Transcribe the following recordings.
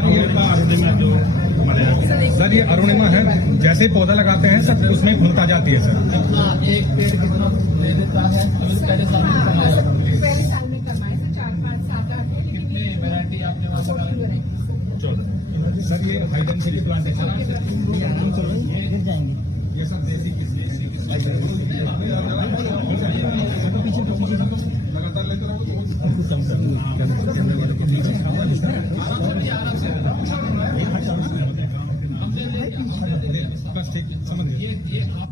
Sir ये अरुणिमा जो हमारे सर ये अरुणिमा है, जैसे ही पौधा लगाते हैं सर उसमें खुलता जाती है सर। एक पेड़ कितना ले देता है? पहले साल में कमाया, पहले साल में कमाए थे 4, 5, 7, 8 कितने वैरायटी आपने वहाँ पर? 14 सर। ये हाई डेंसिटी प्लांटेशन गिर जाएंगे ये सब देसी लगातार लेते रहो बस ठीक समझ गए। ये आप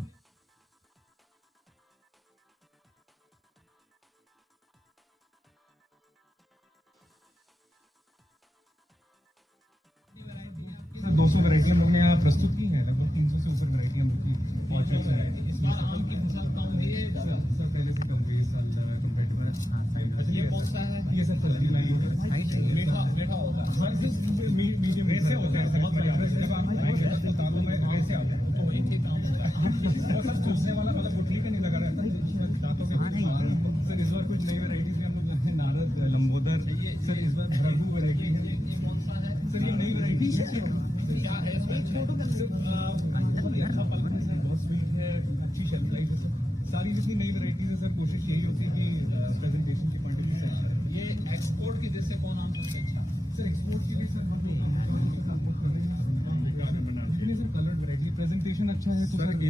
सर 200 वैरायटी हम लोग ने यहाँ प्रस्तुत की है, लगभग 300 से ऊपर वैरायटी हम लोग की ऑर्चर्ड है। इस बार आम की फसल कम हुई है सर पहले से कम हुई इस साल कंपेरेटिव। ये कौन सा है? ये सर फसली नहीं होगा, मीठा मीठा होगा। मीडियम वैसे होते हैं सर, जब आप खाएंगे दालों में वैसे आते हैं तो वही ठीक काम होता है। वो सब चूसने वाला मतलब गुठली का नहीं लगा रहता है, दांतों के। सर इस बार कुछ नई वैरायटी से हम लोग नारद लंबोदर सर इस बार भृगु वैरायटी है। ये कौन सा है? सर ये नई वैरायटी है, क्या है इसमें? अच्छा फल है सर, बहुत स्वीट है, अच्छी शेल्फ लाइफ है सर। सारी जितनी नई वैरायटीज है सर कोशिश यही होती है कि प्रेजेंटेशन की पॉइंट ऑफ व्यू से अच्छा है। ये एक्सपोर्ट की दृष्टि से कौन आम सबसे अच्छा है? सर एक्सपोर्ट के लिए सर हम लोग सर कलर्ड वैरायटी प्रेजेंटेशन अच्छा है तो सर जल्दी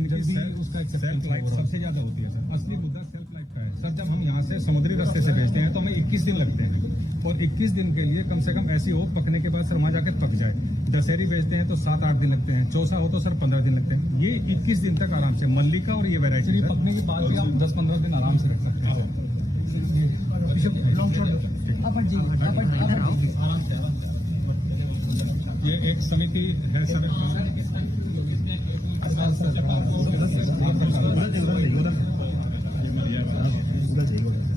उसका सेल्फ लाइफ सबसे ज्यादा होती है सर। असली मुद्दा सेल्फ लाइफ का है सर। जब हम यहाँ से समुद्री रास्ते से भेजते हैं तो हमें 21 दिन लगते हैं, और 21 दिन के लिए कम से कम ऐसी हो पकने के बाद सर वहाँ जाके पक जाए। दशहरी भेजते हैं तो 7-8 दिन लगते हैं, चौसा हो तो सर 15 दिन लगते हैं। ये 21 दिन तक आराम से मल्लिका और ये वैरायटी पकने के बाद भी आप 10-15 दिन आराम से रख सकते हैं। ये एक समिति है सर,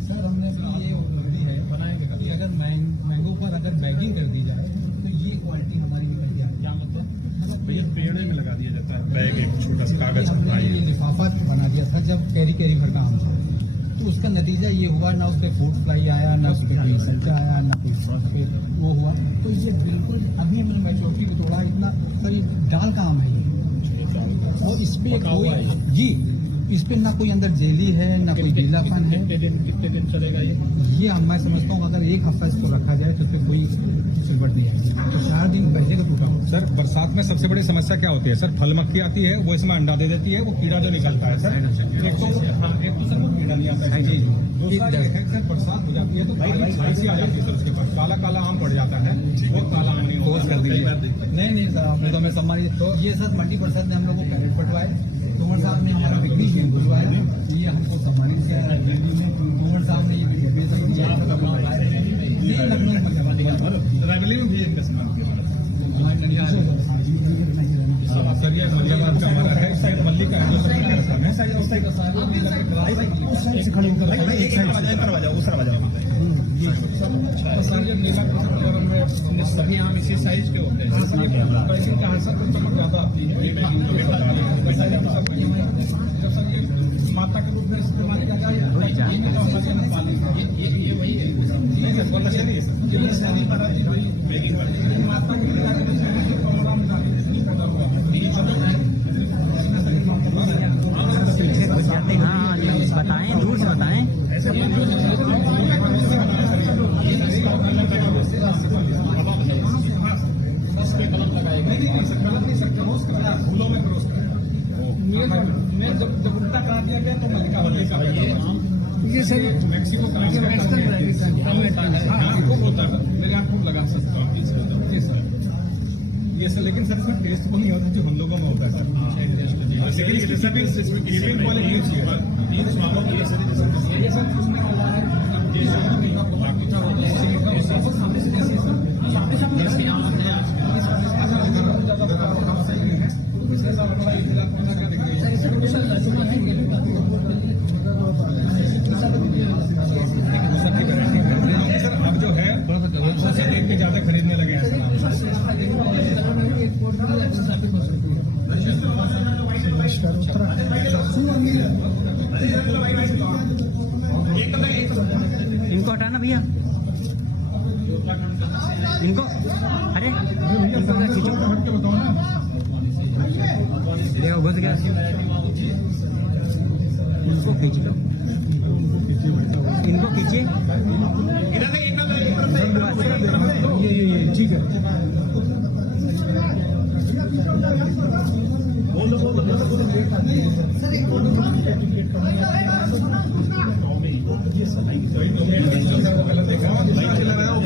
सर हमने अभी ये उपलब्धि है बनाएंगे कि अगर मैंगो पर अगर बैगिंग कर दी जाए तो ये क्वालिटी हमारी निकल जाए। क्या मतलब? भैया पेड़े में लगा दिया जाता है बैग, एक छोटा सा कागज हमने ये लिफाफा बना दिया था जब कैरी भर का आम था, तो उसका नतीजा ये हुआ ना उस पर फूड फ्लाई आया, ना उस पर कोई सल्टा आया, ना कोई वो हुआ। तो ये बिल्कुल अभी हमने मैच्योरिटी को तोड़ा इतना सर, ये डाल का आम है ये, और इसमें कोई जी इस पे ना कोई अंदर जेली है ना कोई गीलापन है। कितने दिन चलेगा ये मैं समझता हूँ अगर एक हफ्ता इसको रखा जाए तो फिर कोई सिलवट नहीं आएगी। तो 4 दिन पहले का टूटा हुआ। सर बरसात में सबसे बड़ी समस्या क्या होती है सर? फल मक्खी आती है, वो इसमें अंडा दे देती है, वो कीड़ा जो निकलता है सर। एक तो सर वो कीड़ा नहीं आता है जी। दूसरा ये है सर बरसात हो जाती है तो खांसी आ जाती है सर, उसके बाद काला काला आम पड़ जाता है, वो काला आम नहीं होता। नहीं सर आपने तो हमें सम्मानित। तो ये सर मंडी परिषद ने हम लोग को कैरेट बंटवाए, तोमर साहब ने हमारा पिकनिक गेम बुलवाया, ये हमको सम्मानित किया दिल्ली में। तोमर साहब ने ये लखनऊ रैली में भी इनका सम्मान किया सर। ये मल्लिका का हमारा है, मल्लिका है जो सर सभी आम इसी साइज के होते हैं। चमक ज्यादा आती है, माता के रूप में इस्तेमाल किया जाए। ये वही है नहीं सर बहुत अच्छा नहीं है सर, माता के हाँ बताएं, दूर से बताएं। कलम लगाएगा? नहीं सर कलम नहीं सर, क्रॉस कराया फूलों में क्रॉस कराया। मैं जब उल्टा करा दिया गया तो मल्लिका ये सर मैक्सिको का होता है, मेरे यहाँ खूब लगा सकता हूँ ये सर। लेकिन सर इसमें टेस्ट को नहीं होता जो हम लोगों में होता है सर। लेकिन इसकी क्वालिटी अच्छी है ये सर। उसमें वाला है सर। अब जो है थोड़ा सा देख के ज्यादा खरीदने लगे हैं इनको हटाना भैया। उत्तराखंड इनको अरे इनको क्या खींचो हट के बताओ ना। देखो घुस गया इनको खींच लो इनको खींचिए ये ठीक है।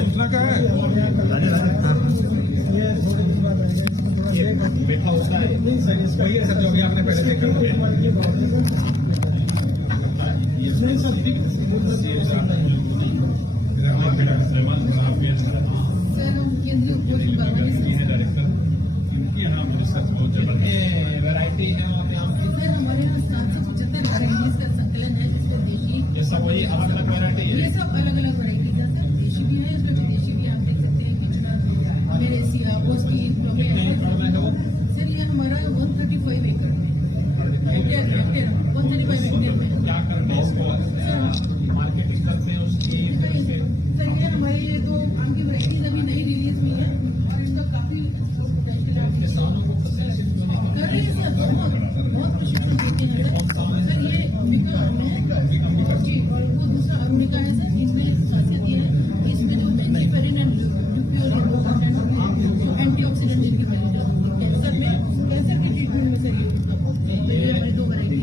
दूसरा क्या है बैठा होता है वही है सर जो अभी आपने पहले देखा डायरेक्टर इनकी यहाँ रिसर्च बहुत जबरदस्त वैरायटी है सर हमारे यहाँ 775 वैरायटीज का संकलन है जिसमें देशी ये सब वही अलग अलग वैरायटी ये सब अलग अलग वैरायटीज है सर। देशी भी है इसमें विदेशी भी आप देख सकते हैं किचना मेरेसिया पोस्टी सर ये हमारा 135 एकड़ में हेक्टेयर 135 हेक्टेयर में क्या करते हैं इसको मार्केटिंग करते हैं उसकी सर ये हमारी ये तो आम की वैरायटीज अभी नई रिलीज हुई है और इसका काफी किसानों को प्रशिक्षित कर रहे हैं सर बहुत प्रशिक्षण देते हैं सर ये अम्बिका है जी और वो दूसरा अम्बिका है सर। इसमें खासियत ये है इसमें जो मेंजिफेरिन एंड जो एंटीऑक्सीडेंट जिनकी वैल्यू कैंसर के ट्रीटमेंट में सर ये हमारी दो वैरायटी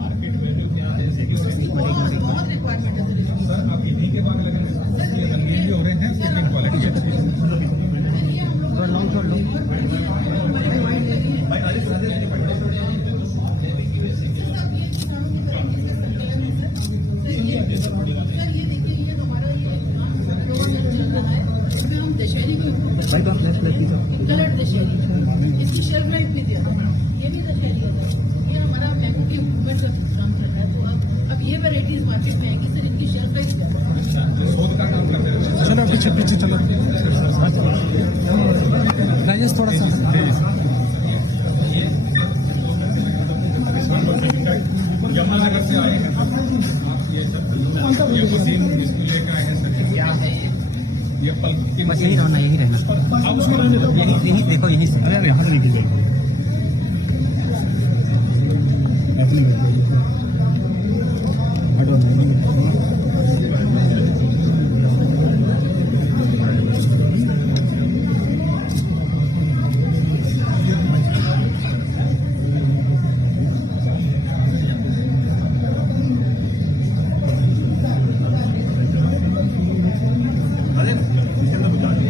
मार्केट वैल्यू क्या है बहुत रिक्वायरमेंट है सर। सर आप इन्हीं के बाग लगे हैं ये रंगीन भी हो रहे हैं सेकंड क्वालिटी अच्छी है ये हम लोग थोड़ा लॉन्ग छोड़ लो हमारे वाइड लगे हैं सब ये किसानों की वैरायटीज का संकलन है सर ये देखिए ये हमारा ये प्रोग्राम चल रहा है इसमें हम दशहरी को भाई तो आप कलर दशहरी इसकी शेल्फ लाइफ भी दिया ये भी दशहरी है सर। ये हमारा मैंगो के इम्प्रूवमेंट का काम चल रहा है तो अब ये वैरायटीज मार्केट में आएंगी सर इनकी शेल्फ लाइफ क्या है। शोध का काम करते हैं चलो पीछे पीछे चलो राजेश थोड़ा सा यमुनानगर से आए हैं आप ये मशीन इसको लेकर आए हैं सर क्या है ये पल्प की बस यही रहना यही रहना आप उसको रहने दो यही देखो यहीं से अरे यहाँ से निकल जाएगी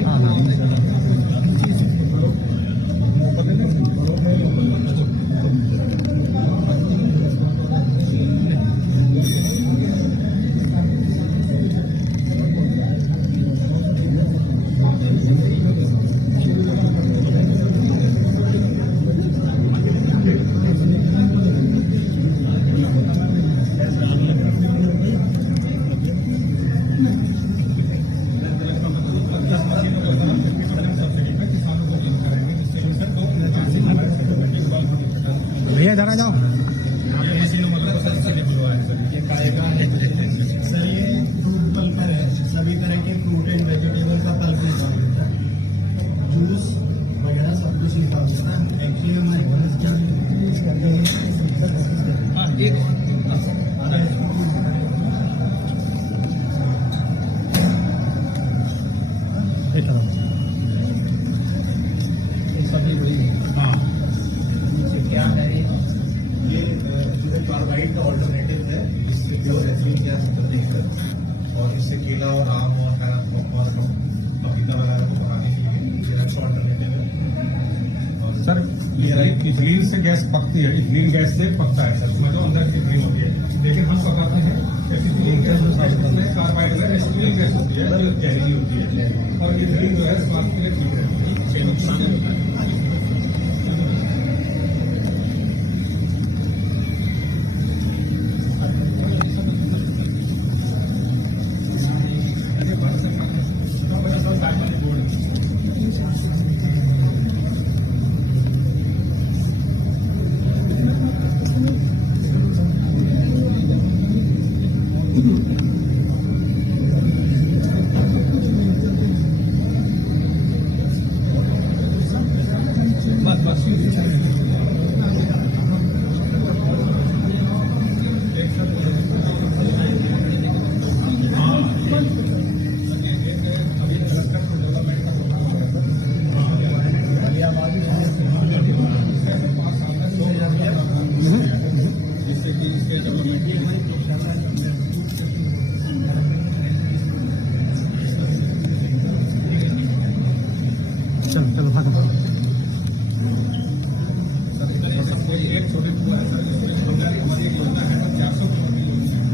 हाँ हाँ भैया इधर आ जाओ ये मशीनों मतलब सब्सिडी बुलवाया है सर ये कायगा है सर ये फ्रूट पल्पर है सभी तरह के फ्रूट एंड वेजिटेबल का पल्प निकाल देता है जूस वगैरह सब कुछ निकाल देता है। एक्चुअली हमारे हाँ हाँ क्या है ये कार्बाइड का ऑल्टरनेटिव है इससे प्योर एथिलीन गैस देकर और इससे केला और आम और पपीता वगैरह को पकाने के लिए ये अच्छा ऑल्टरनेटिव है। और सर ये इथलीन से गैस पकती है इथलीन गैस से पकता है सर जो अंदर इथलीन होती है लेकिन हम पकाते हैं एसिटिलीन गैस में कार्बाइड में एसिटिलीन गैस होती है जो जहरीली होती है और इथलीन जो है स्वास्थ्य के लिए ठीक रहती है कोई नुकसान नहीं होता है। चलो चलो भागो भागो। सर एक छोटे हुआ है सर, हमारी एक योजना है सर, 400 करोड़ की योजना है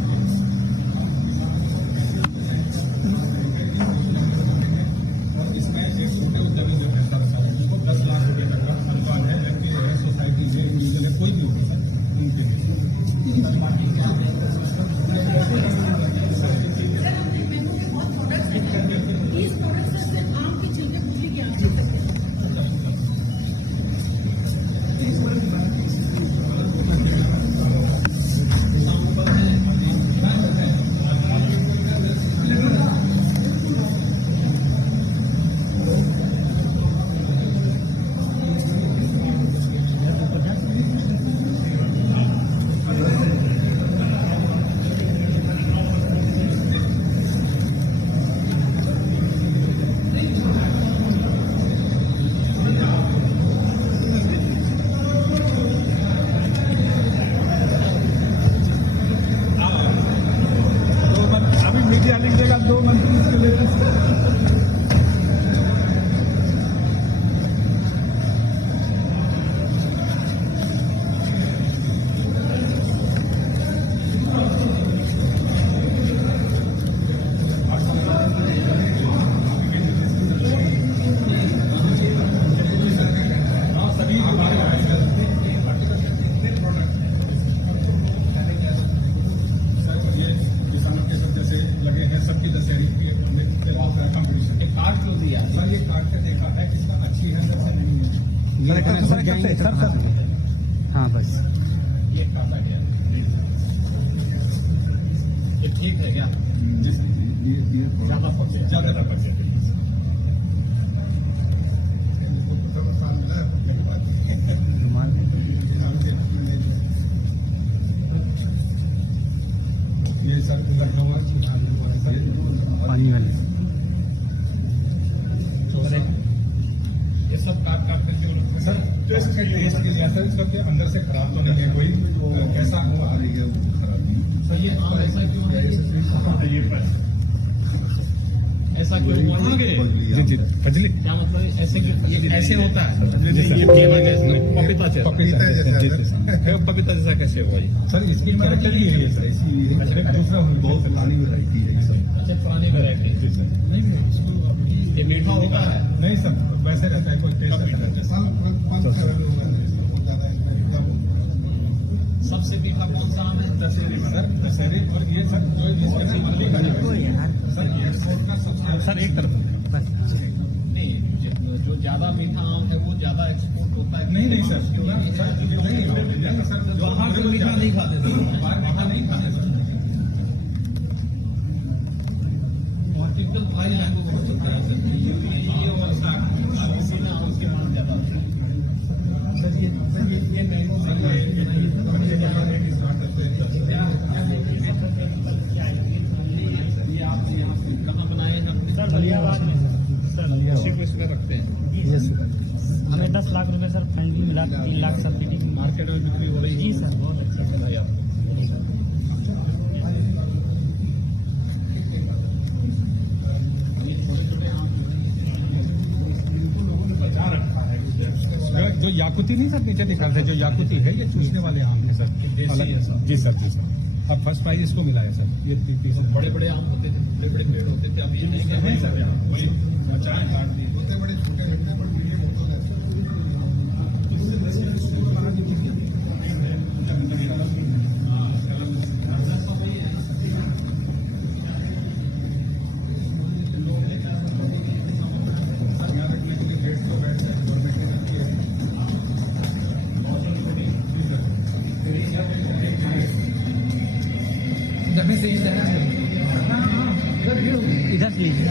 और इसमें एक छोटे उद्यमी जो है सर उनको 10 लाख रुपए तक का अनुदान है, व्यक्ति है, सोसाइटी है, इंडिविजुअल है, कोई भी होगा सर उनके लिए। सर हमने मेमो में बहुत प्रोडक्ट्स हैं, 30 प्रोडक्ट्स से आम की छिलके पुतली की आम दे सकते हैं। अभी मीडिया लिख देगा 2 मंत्री इसके लिए। लगे हैं सबकी दशहरी कंपटीशन। एक कार्ड जो दिया सर, ये कार्ड से देखा है इसका अच्छी है अंदर से नहीं है। सर जाएंगे सर। हाँ बस ये खाता है ये ठीक है क्या? जी सर, ये ज्यादा पड़ गया, ज्यादा पड़ गया। रुमाल ये सर लखनऊ है सर, पानी वाले। ये सब काट काट करके उन्होंने सर टेस्ट के लिए सर, इसका क्या अंदर से खराब तो नहीं है कोई, कैसा हुआ आ रही है वो खराब नहीं। सर ये आम ऐसा क्यों है? ऐसा क्यों हुआ? जी जी फजली क्या मतलब ऐसे क्यों? ये ऐसे होता है? जी सर, ये पपीता जैसा पपीता जैसा कैसे हुआ ये? सर इसकी कैरेक्टर ही है सर, इसी दूसरा बहुत पुरानी वैरायटी है सर। अच्छा पुरानी वैरायटी। जी सर, ये मीठा होता है? नहीं सर वैसे रहता है, कोई टेस्ट रहता है। सबसे मीठा कौन सा आम है? दशहरी सर दशहरी और ये सर जो इसके अंदर मल्ली का जो है यार सर, ये एक्सपोर्ट का सबसे सर एक तरफ बस हाँ। नहीं, जो ज्यादा मीठा आम है वो ज्यादा एक्सपोर्ट होता है। नहीं नहीं सर, नहीं सर, बाहर से मीठा नहीं खाते थे। बाहर मीठा नहीं खाते सर। आर्टिकल फाइल मैंगो बहुत चलता है सर। ये और इसी में आम के मान ज्यादा होता है। सर ये मैंगो ये आप यहाँ पे कहाँ बनाए हैं अपने? सर बलियाबाद में सर उसी को इसमें रखते हैं। यस सर, हमें 10 लाख रुपए सर फाइनली मिला, 3 लाख सब्सिडी। मार्केट में बिक्री हो रही है। जी सर बहुत अच्छा बधाई आपको। ये छोटे-छोटे आम लोगों ने बचा रखा है। जो याकुती नहीं सर नीचे दिखा थे, जो याकुती है ये चूसने वाले आम है सर, देसी है सर। जी सर, जी सर। अब फर्स्ट प्राइज इसको मिला है सर, ये पीस बड़े बड़े आम होते थे, बड़े बड़े पेड़ होते थे, अब ये नहीं है सर। वही बचाए काट दिए। होते बड़े छोटे रहते हैं बट मीडियम होते इधर से लीजिए।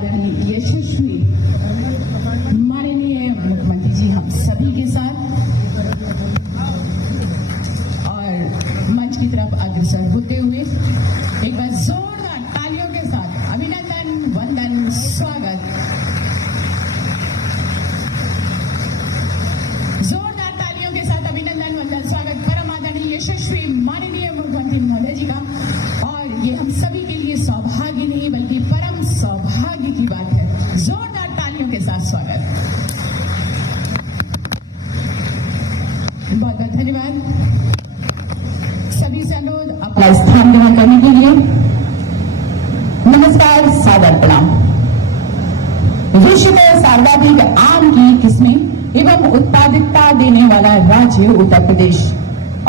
आदरणीय यशस्वी माननीय मुख्यमंत्री जी हम सभी के साथ और मंच की तरफ अग्रसर होते हुए एक बार जोरदार तालियों के साथ अभिनंदन वंदन स्वागत, जोरदार तालियों के साथ अभिनंदन वंदन स्वागत परम आदरणीय यशस्वी माननीय मुख्यमंत्री महोदय जी का। और ये हम सभी के लिए सौभाग्य नहीं बल्कि परम सौभाग्य की बात है। जोरदार तालियों के साथ स्वागत, बहुत बहुत धन्यवाद। सभी से अनुरोध अपना स्थान ग्रहण करने के लिए। नमस्कार, सादर प्रणाम। विश्व में सर्वाधिक आम की किस्में एवं उत्पादकता देने वाला राज्य उत्तर प्रदेश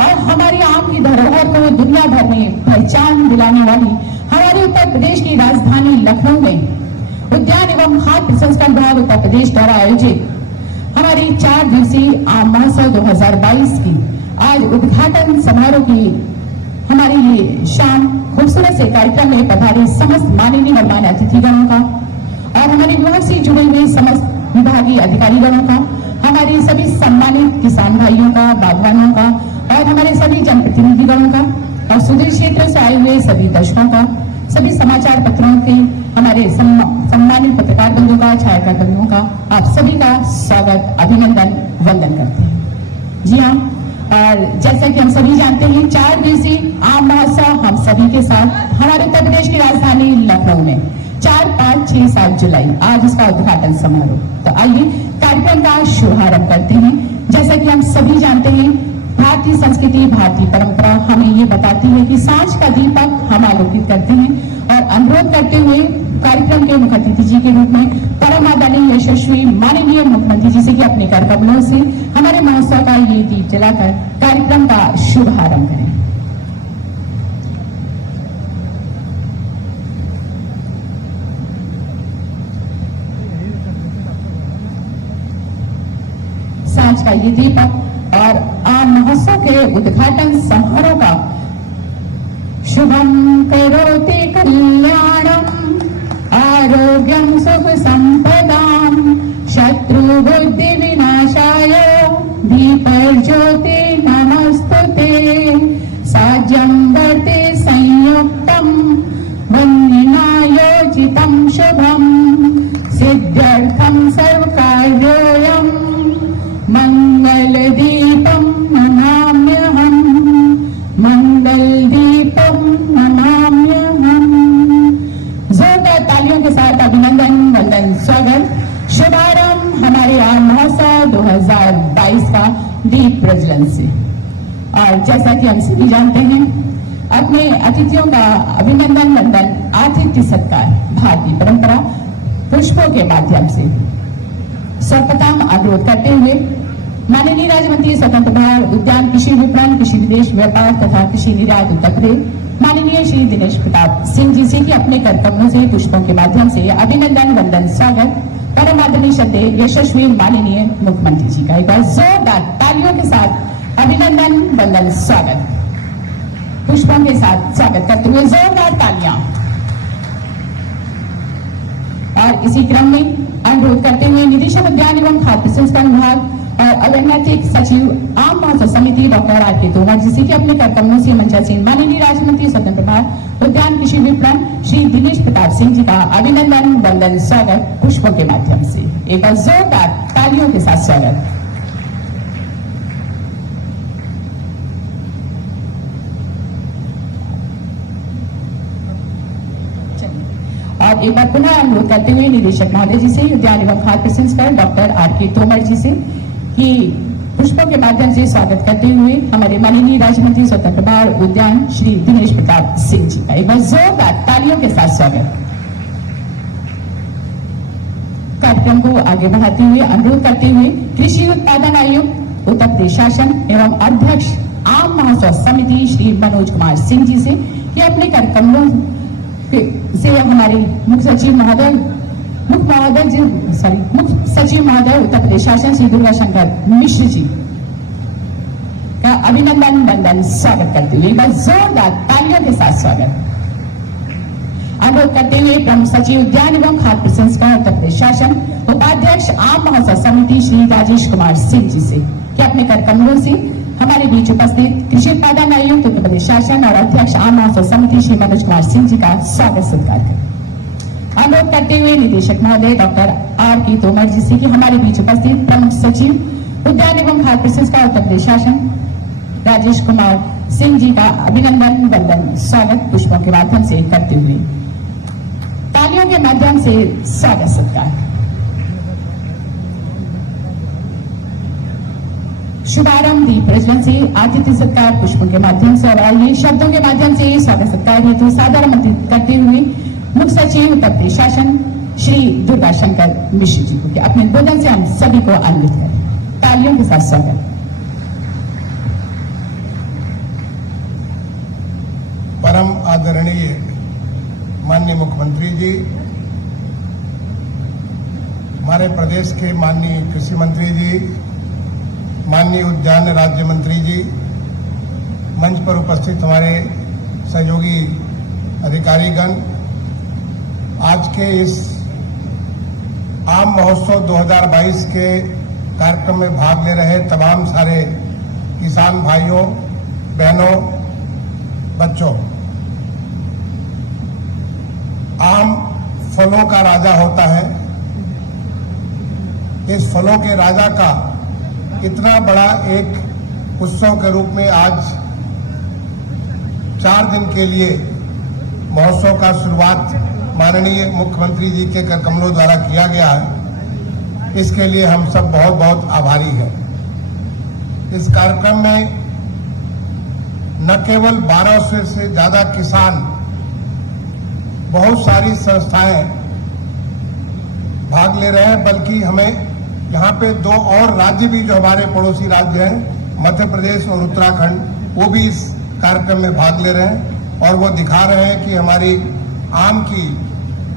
और हमारी आम की धरोहर को दुनिया भर में पहचान दिलाने वाली हमारे उत्तर प्रदेश की राजधानी लखनऊ में उद्यान एवं खाद्य प्रसंस्करण विभाग उत्तर प्रदेश द्वारा आयोजित हमारी 4 दिवसीय आम महोत्सव 2022 की आज उद्घाटन समारोह की हमारी ये शाम खूबसूरत से कार्यक्रम में पधारे समस्त माननीय गणमान्य अतिथिगणों का और हमारे विभाग से जुड़े हुए समस्त विभागीय अधिकारीगणों का, हमारे सभी सम्मानित किसान भाइयों का, बागवानों का और हमारे सभी जनप्रतिनिधिगणों का और सुदूर क्षेत्रों से आए हुए सभी दर्शकों का, सभी समाचार पत्रों के हमारे सम्मानित पत्रकार बंधुओं का, छायाकार बंधुओं का, आप सभी का स्वागत अभिनंदन वंदन करते हैं। जी हाँ, और जैसा कि हम सभी जानते हैं 4 दिवसीय आम महोत्सव हम सभी के साथ हमारे उत्तर प्रदेश की राजधानी लखनऊ में 4, 5, 6, 7 जुलाई आज इसका उद्घाटन समारोह। तो आइए कार्यक्रम का शुभारंभ करते हैं। जैसा कि हम सभी जानते हैं भारतीय संस्कृति, भारतीय परंपरा हमें ये बताती है कि सांझ का दीपक हम आलोकित करते हैं और अनुरोध करते हुए कार्यक्रम के मुख्य अतिथि जी के रूप में परम आदरणीय यशस्वी माननीय मुख्यमंत्री जी से कि अपने कर कमलों से हमारे महोत्सव का ये दीप जलाकर कार्यक्रम का शुभारंभ करें। सांझ का ये दीपक और आम महोत्सव के उद्घाटन समारोह का शुभम करोति कल्याणम आरोग्यम सुख संपदाम शत्रु बुद्धि विनाशाय दीपज्योति नमस्तुते साज्यं वर्ते संयुक्तम वन्यनायोजितं शुभम सिद्ध्यर्थं सर्वकार्योऽयं मंगल दीपम नमाम्यहम्, मंगल दीपम नमाम्यहम्। जोरदार तालियों के साथ अभिनंदन वंदन स्वागत। शुभारंभ हमारे आम महोत्सव 2022 का दीप प्रज्वलन से। और जैसा कि हम सभी जानते हैं अपने अतिथियों का अभिनंदन वंदन आतिथ्य सत्कार भारतीय परंपरा पुष्पों के माध्यम से सर्वप्रथम अनुरोध करते हुए माननीय राज्य मंत्री स्वतंत्र भारत उद्यान कृषि विपणन कृषि विदेश व्यापार तथा कृषि निर्यात उत्तर प्रदेश माननीय श्री दिनेश प्रताप सिंह जी से कि अपने कर कमलों से पुष्पों के माध्यम से अभिनंदन वंदन स्वागत परम आदरणीय श्रद्धेय यशस्वी माननीय मुख्यमंत्री जी का एक बार जोरदार तालियों के साथ अभिनंदन वंदन स्वागत पुष्पों के साथ स्वागत करते हुए जोरदार तालियां। और इसी क्रम में अनुरोध करते हुए निदेशक उद्यान एवं खाद्य प्रसंस्करण विभाग और अभिनैतिक सचिव आम महोत्सव समिति डॉक्टर आर के तोमर जी से कि अपने कर कमलों से मंचासीन माननीय राज्य मंत्री स्वतंत्र भारत उद्यान कृषि विपणन श्री दिनेश प्रताप सिंह जी का अभिनंदन वंदन स्वागत पुष्पों के माध्यम से एक बार जोरदार तालियों के साथ स्वागत। और एक बार पुनः अनुरोध करते हुए निदेशक महोदय जी से उद्यान एवं खाद्य प्रसंस्करण डॉक्टर आर के तोमर जी से कि पुष्पों के माध्यम से स्वागत करते हुए हमारे माननीय राज्य मंत्री स्वतंत्र भारत उद्यान श्री दिनेश प्रताप सिंह जी का एक बार जोरदार तालियों के साथ स्वागत। कार्यक्रम को आगे बढ़ाते हुए अनुरोध करते हुए कृषि उत्पादन आयुक्त उत्तर प्रदेश शासन एवं अध्यक्ष आम महोत्सव समिति श्री मनोज कुमार सिंह जी से कि अपने कार्यक्रमों से हमारे मुख्य सचिव महोदय उत्तर प्रदेश शासन श्री दुर्गा शंकर मिश्र जी का अभिनंदन वंदन स्वागत करते हुए एक बार जोरदार तालियों के साथ स्वागत। अनुरोध करते हुए प्रमुख सचिव उद्यान एवं खाद्य प्रसंस्करण उत्तर प्रदेश शासन उपाध्यक्ष आम महोत्सव समिति श्री राजेश कुमार सिंह जी से कि अपने कर कमलों से हमारे बीच उपस्थित कृषि उत्पादन आयुक्त उत्तर प्रदेश शासन और अध्यक्ष आम महोत्सव समिति श्री मनोज कुमार सिंह जी का स्वागत सत्कार करें। अनुरोध करते हुए निदेशक महोदय डॉक्टर R.K. तोमर जी से कि हमारे बीच उपस्थित प्रमुख सचिव उद्यान एवं खाद्य प्रसंस्करण उत्तर प्रदेश शासन राजेश कुमार सिंह जी का अभिनंदन वंदन स्वागत पुष्पों के माध्यम से करते हुए तालियों के माध्यम से स्वागत सत्कार। शुभारंभ दीप प्रज्वलन से आतिथ्य सत्कार पुष्पों के माध्यम से और आइए शब्दों के माध्यम से स्वागत सत्कार हेतु सादर आमंत्रित करते हुए मुख्य सचिव उत्तर प्रदेश शासन श्री दुर्गा शंकर मिश्र जी को अपने उद्बोधन से हम सभी को अन्वित करें। तालियों के साथ स्वागत। परम आदरणीय माननीय मुख्यमंत्री जी, हमारे प्रदेश के माननीय कृषि मंत्री जी, माननीय उद्यान राज्य मंत्री जी, मंच पर उपस्थित हमारे सहयोगी अधिकारीगण, आज के इस आम महोत्सव 2022 के कार्यक्रम में भाग ले रहे तमाम सारे किसान भाइयों बहनों बच्चों, आम फलों का राजा होता है। इस फलों के राजा का इतना बड़ा एक उत्सव के रूप में आज 4 दिन के लिए महोत्सव का शुरुआत माननीय मुख्यमंत्री जी के कर कमलों द्वारा किया गया है। इसके लिए हम सब बहुत बहुत आभारी हैं। इस कार्यक्रम में न केवल 1200 से ज्यादा किसान, बहुत सारी संस्थाएं भाग ले रहे हैं, बल्कि हमें यहाँ पे 2 और राज्य भी जो हमारे पड़ोसी राज्य हैं, मध्य प्रदेश और उत्तराखंड, वो भी इस कार्यक्रम में भाग ले रहे हैं और वो दिखा रहे हैं कि हमारी आम की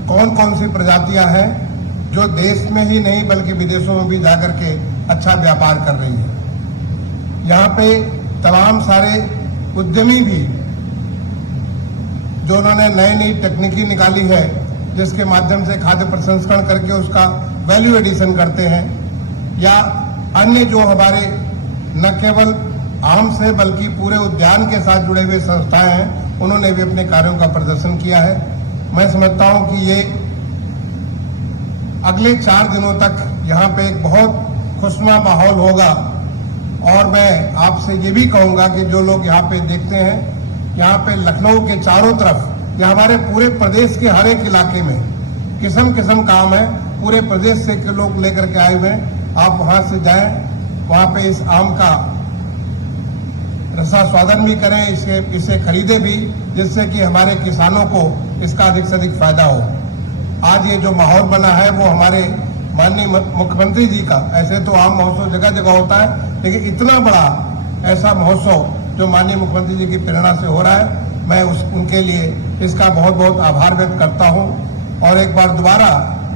कौन कौन सी प्रजातियां हैं जो देश में ही नहीं बल्कि विदेशों में भी जाकर के अच्छा व्यापार कर रही है। यहाँ पे तमाम सारे उद्यमी भी जो उन्होंने नई नई तकनीकी निकाली है, जिसके माध्यम से खाद्य प्रसंस्करण करके उसका वैल्यू एडिशन करते हैं, या अन्य जो हमारे न केवल आम से बल्कि पूरे उद्यान के साथ जुड़े हुए संस्थाएं हैं, उन्होंने भी अपने कार्यों का प्रदर्शन किया है। मैं समझता हूं कि ये अगले 4 दिनों तक यहाँ पे एक बहुत खुशनुमा माहौल होगा और मैं आपसे ये भी कहूंगा कि जो लोग यहाँ पे देखते हैं, यहाँ पे लखनऊ के चारों तरफ या हमारे पूरे प्रदेश के हर एक इलाके में किस्म किस्म काम है, पूरे प्रदेश से के लोग लेकर के आए हुए हैं। आप वहां से जाएं, वहां पे इस आम का रसा स्वादन भी करें, इसे खरीदे भी, जिससे कि हमारे किसानों को इसका अधिक से अधिक फायदा हो। आज ये जो माहौल बना है वो हमारे माननीय मुख्यमंत्री जी का, ऐसे तो आम महोत्सव जगह जगह होता है, लेकिन इतना बड़ा ऐसा महोत्सव जो माननीय मुख्यमंत्री जी की प्रेरणा से हो रहा है, मैं उनके लिए इसका बहुत बहुत आभार व्यक्त करता हूं। और एक बार दोबारा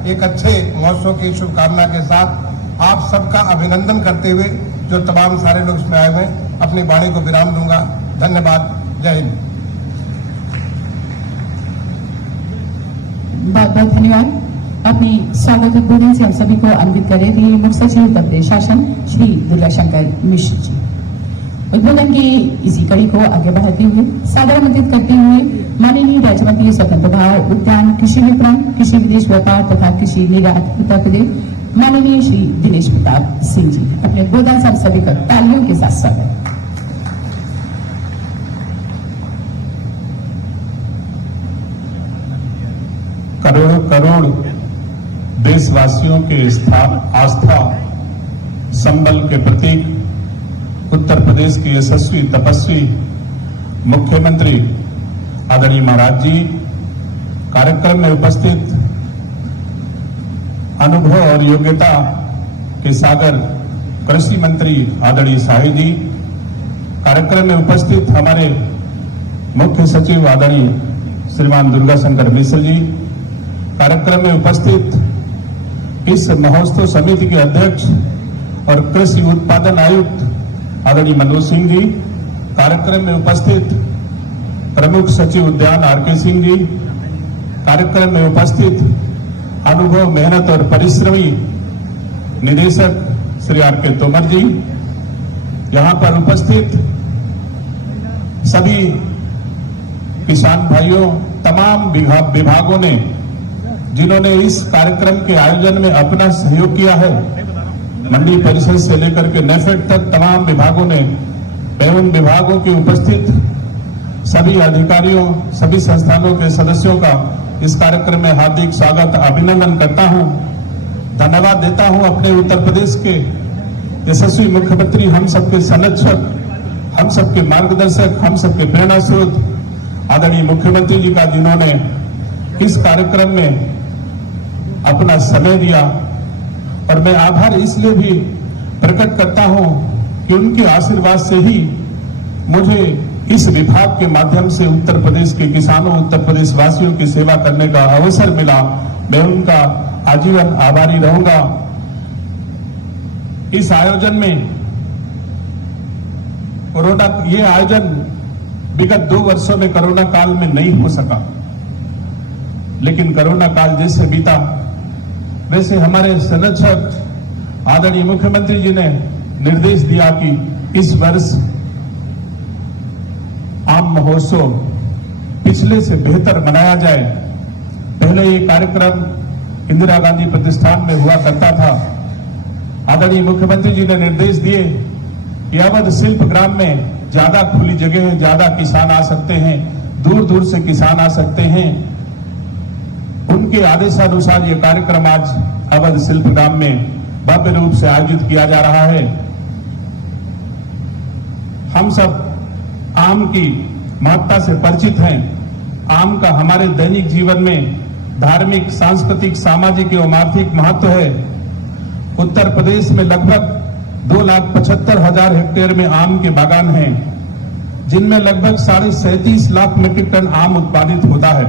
एक अच्छे महोत्सव की शुभकामना के साथ आप सबका अभिनंदन करते हुए जो तमाम सारे लोग इसमें आए हुए हैं, अपनी वाणी को विराम दूंगा। धन्यवाद। जय हिंद। बहुत बहुत धन्यवाद। अपनी स्वागत उद्बोधन से हम सभी को अन्वित करेंगे मुख्य सचिव उत्तर प्रदेश शासन श्री दुर्गा शंकर मिश्र जी। उद्बोधन की इसी कड़ी को आगे बढ़ाते हुए सादर आमंत्रित करते हुए माननीय राज्य मंत्री स्वतंत्र प्रभार उद्यान कृषि विपणन कृषि विदेश व्यापार तथा कृषि निर्यात उत्तर प्रदेश माननीय श्री दिनेश प्रताप सिंह जी अपने उद्बोधन से हम सभी को तालियों के साथ स्वागत। करोड़ों करोड़ देशवासियों के आस्था संबल के प्रतीक उत्तर प्रदेश के यशस्वी तपस्वी मुख्यमंत्री आदरणीय महाराज जी, कार्यक्रम में उपस्थित अनुभव और योग्यता के सागर कृषि मंत्री आदरणीय शाही जी, कार्यक्रम में उपस्थित हमारे मुख्य सचिव आदरणीय श्रीमान दुर्गा शंकर मिश्र जी, कार्यक्रम में उपस्थित इस महोत्सव समिति के अध्यक्ष और कृषि उत्पादन आयुक्त आदरणीय मनोज सिंह जी, कार्यक्रम में उपस्थित प्रमुख सचिव उद्यान R.K. सिंह जी, कार्यक्रम में उपस्थित अनुभव, मेहनत और परिश्रमी निदेशक श्री आर के तोमर जी, यहां पर उपस्थित सभी किसान भाइयों, तमाम विभागों ने जिन्होंने इस कार्यक्रम के आयोजन में अपना सहयोग किया है, मंडी परिषद से लेकर के नेफेड तक तमाम विभागों ने एवं विभागों के उपस्थित सभी अधिकारियों, सभी संस्थानों के सदस्यों का इस कार्यक्रम में हार्दिक स्वागत, अभिनंदन करता हूं, धन्यवाद देता हूं अपने उत्तर प्रदेश के यशस्वी मुख्यमंत्री, हम सबके संरक्षक, हम सबके मार्गदर्शक, हम सबके प्रेरणा स्रोत आदरणीय मुख्यमंत्री जी का, जिन्होंने इस कार्यक्रम में अपना समय दिया। और मैं आभार इसलिए भी प्रकट करता हूं कि उनके आशीर्वाद से ही मुझे इस विभाग के माध्यम से उत्तर प्रदेश के किसानों, उत्तर प्रदेश वासियों की सेवा करने का अवसर मिला। मैं उनका आजीवन आभारी रहूंगा। इस आयोजन में ये आयोजन विगत 2 वर्षों में कोरोना काल में नहीं हो सका, लेकिन कोरोना काल जैसे बीता वैसे हमारे संरक्षक आदरणीय मुख्यमंत्री जी ने निर्देश दिया कि इस वर्ष आम महोत्सव पिछले से बेहतर मनाया जाए। पहले ये कार्यक्रम इंदिरा गांधी प्रतिष्ठान में हुआ करता था। आदरणीय मुख्यमंत्री जी ने निर्देश दिए कि अवध शिल्प ग्राम में ज्यादा खुली जगह है, ज्यादा किसान आ सकते हैं, दूर दूर से किसान आ सकते हैं। उनके आदेशानुसार ये कार्यक्रम आज अवध शिल्प ग्राम में भव्य रूप से आयोजित किया जा रहा है। हम सब आम की महत्ता से परिचित हैं। आम का हमारे दैनिक जीवन में धार्मिक, सांस्कृतिक, सामाजिक एवं आर्थिक महत्व है। उत्तर प्रदेश में लगभग 2,75,000 हेक्टेयर में आम के बागान हैं, जिनमें लगभग 37.5 लाख मीट्रिक टन आम उत्पादित होता है।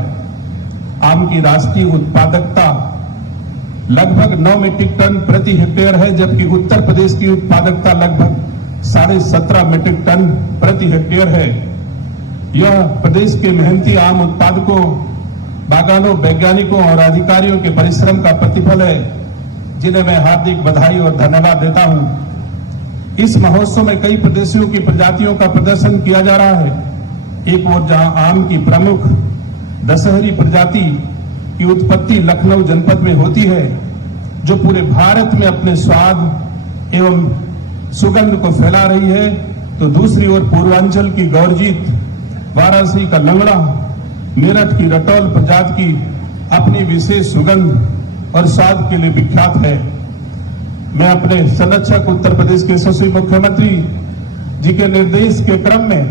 आम की राष्ट्रीय उत्पादकता लगभग 9 मीट्रिक टन प्रति हेक्टेयर है, जबकि उत्तर प्रदेश की उत्पादकता लगभग 17.5 मीट्रिक टन प्रति हेक्टेयर है। यह प्रदेश के मेहनती आम उत्पादकों, बागानों, वैज्ञानिकों और अधिकारियों के परिश्रम का प्रतिफल है, जिन्हें मैं हार्दिक बधाई और धन्यवाद देता हूं। इस महोत्सव में कई प्रदेशों की प्रजातियों का प्रदर्शन किया जा रहा है। एक ओर जहां आम की प्रमुख दशहरी प्रजाति की उत्पत्ति लखनऊ जनपद में होती है, जो पूरे भारत में अपने स्वाद एवं सुगंध को फैला रही है, तो दूसरी ओर पूर्वांचल की गौरजीत, वाराणसी का लंगड़ा, मेरठ की रटौल प्रजाति की अपनी विशेष सुगंध और स्वाद के लिए विख्यात है। मैं अपने संरक्षक उत्तर प्रदेश के यशस्वी मुख्यमंत्री जी के निर्देश के क्रम में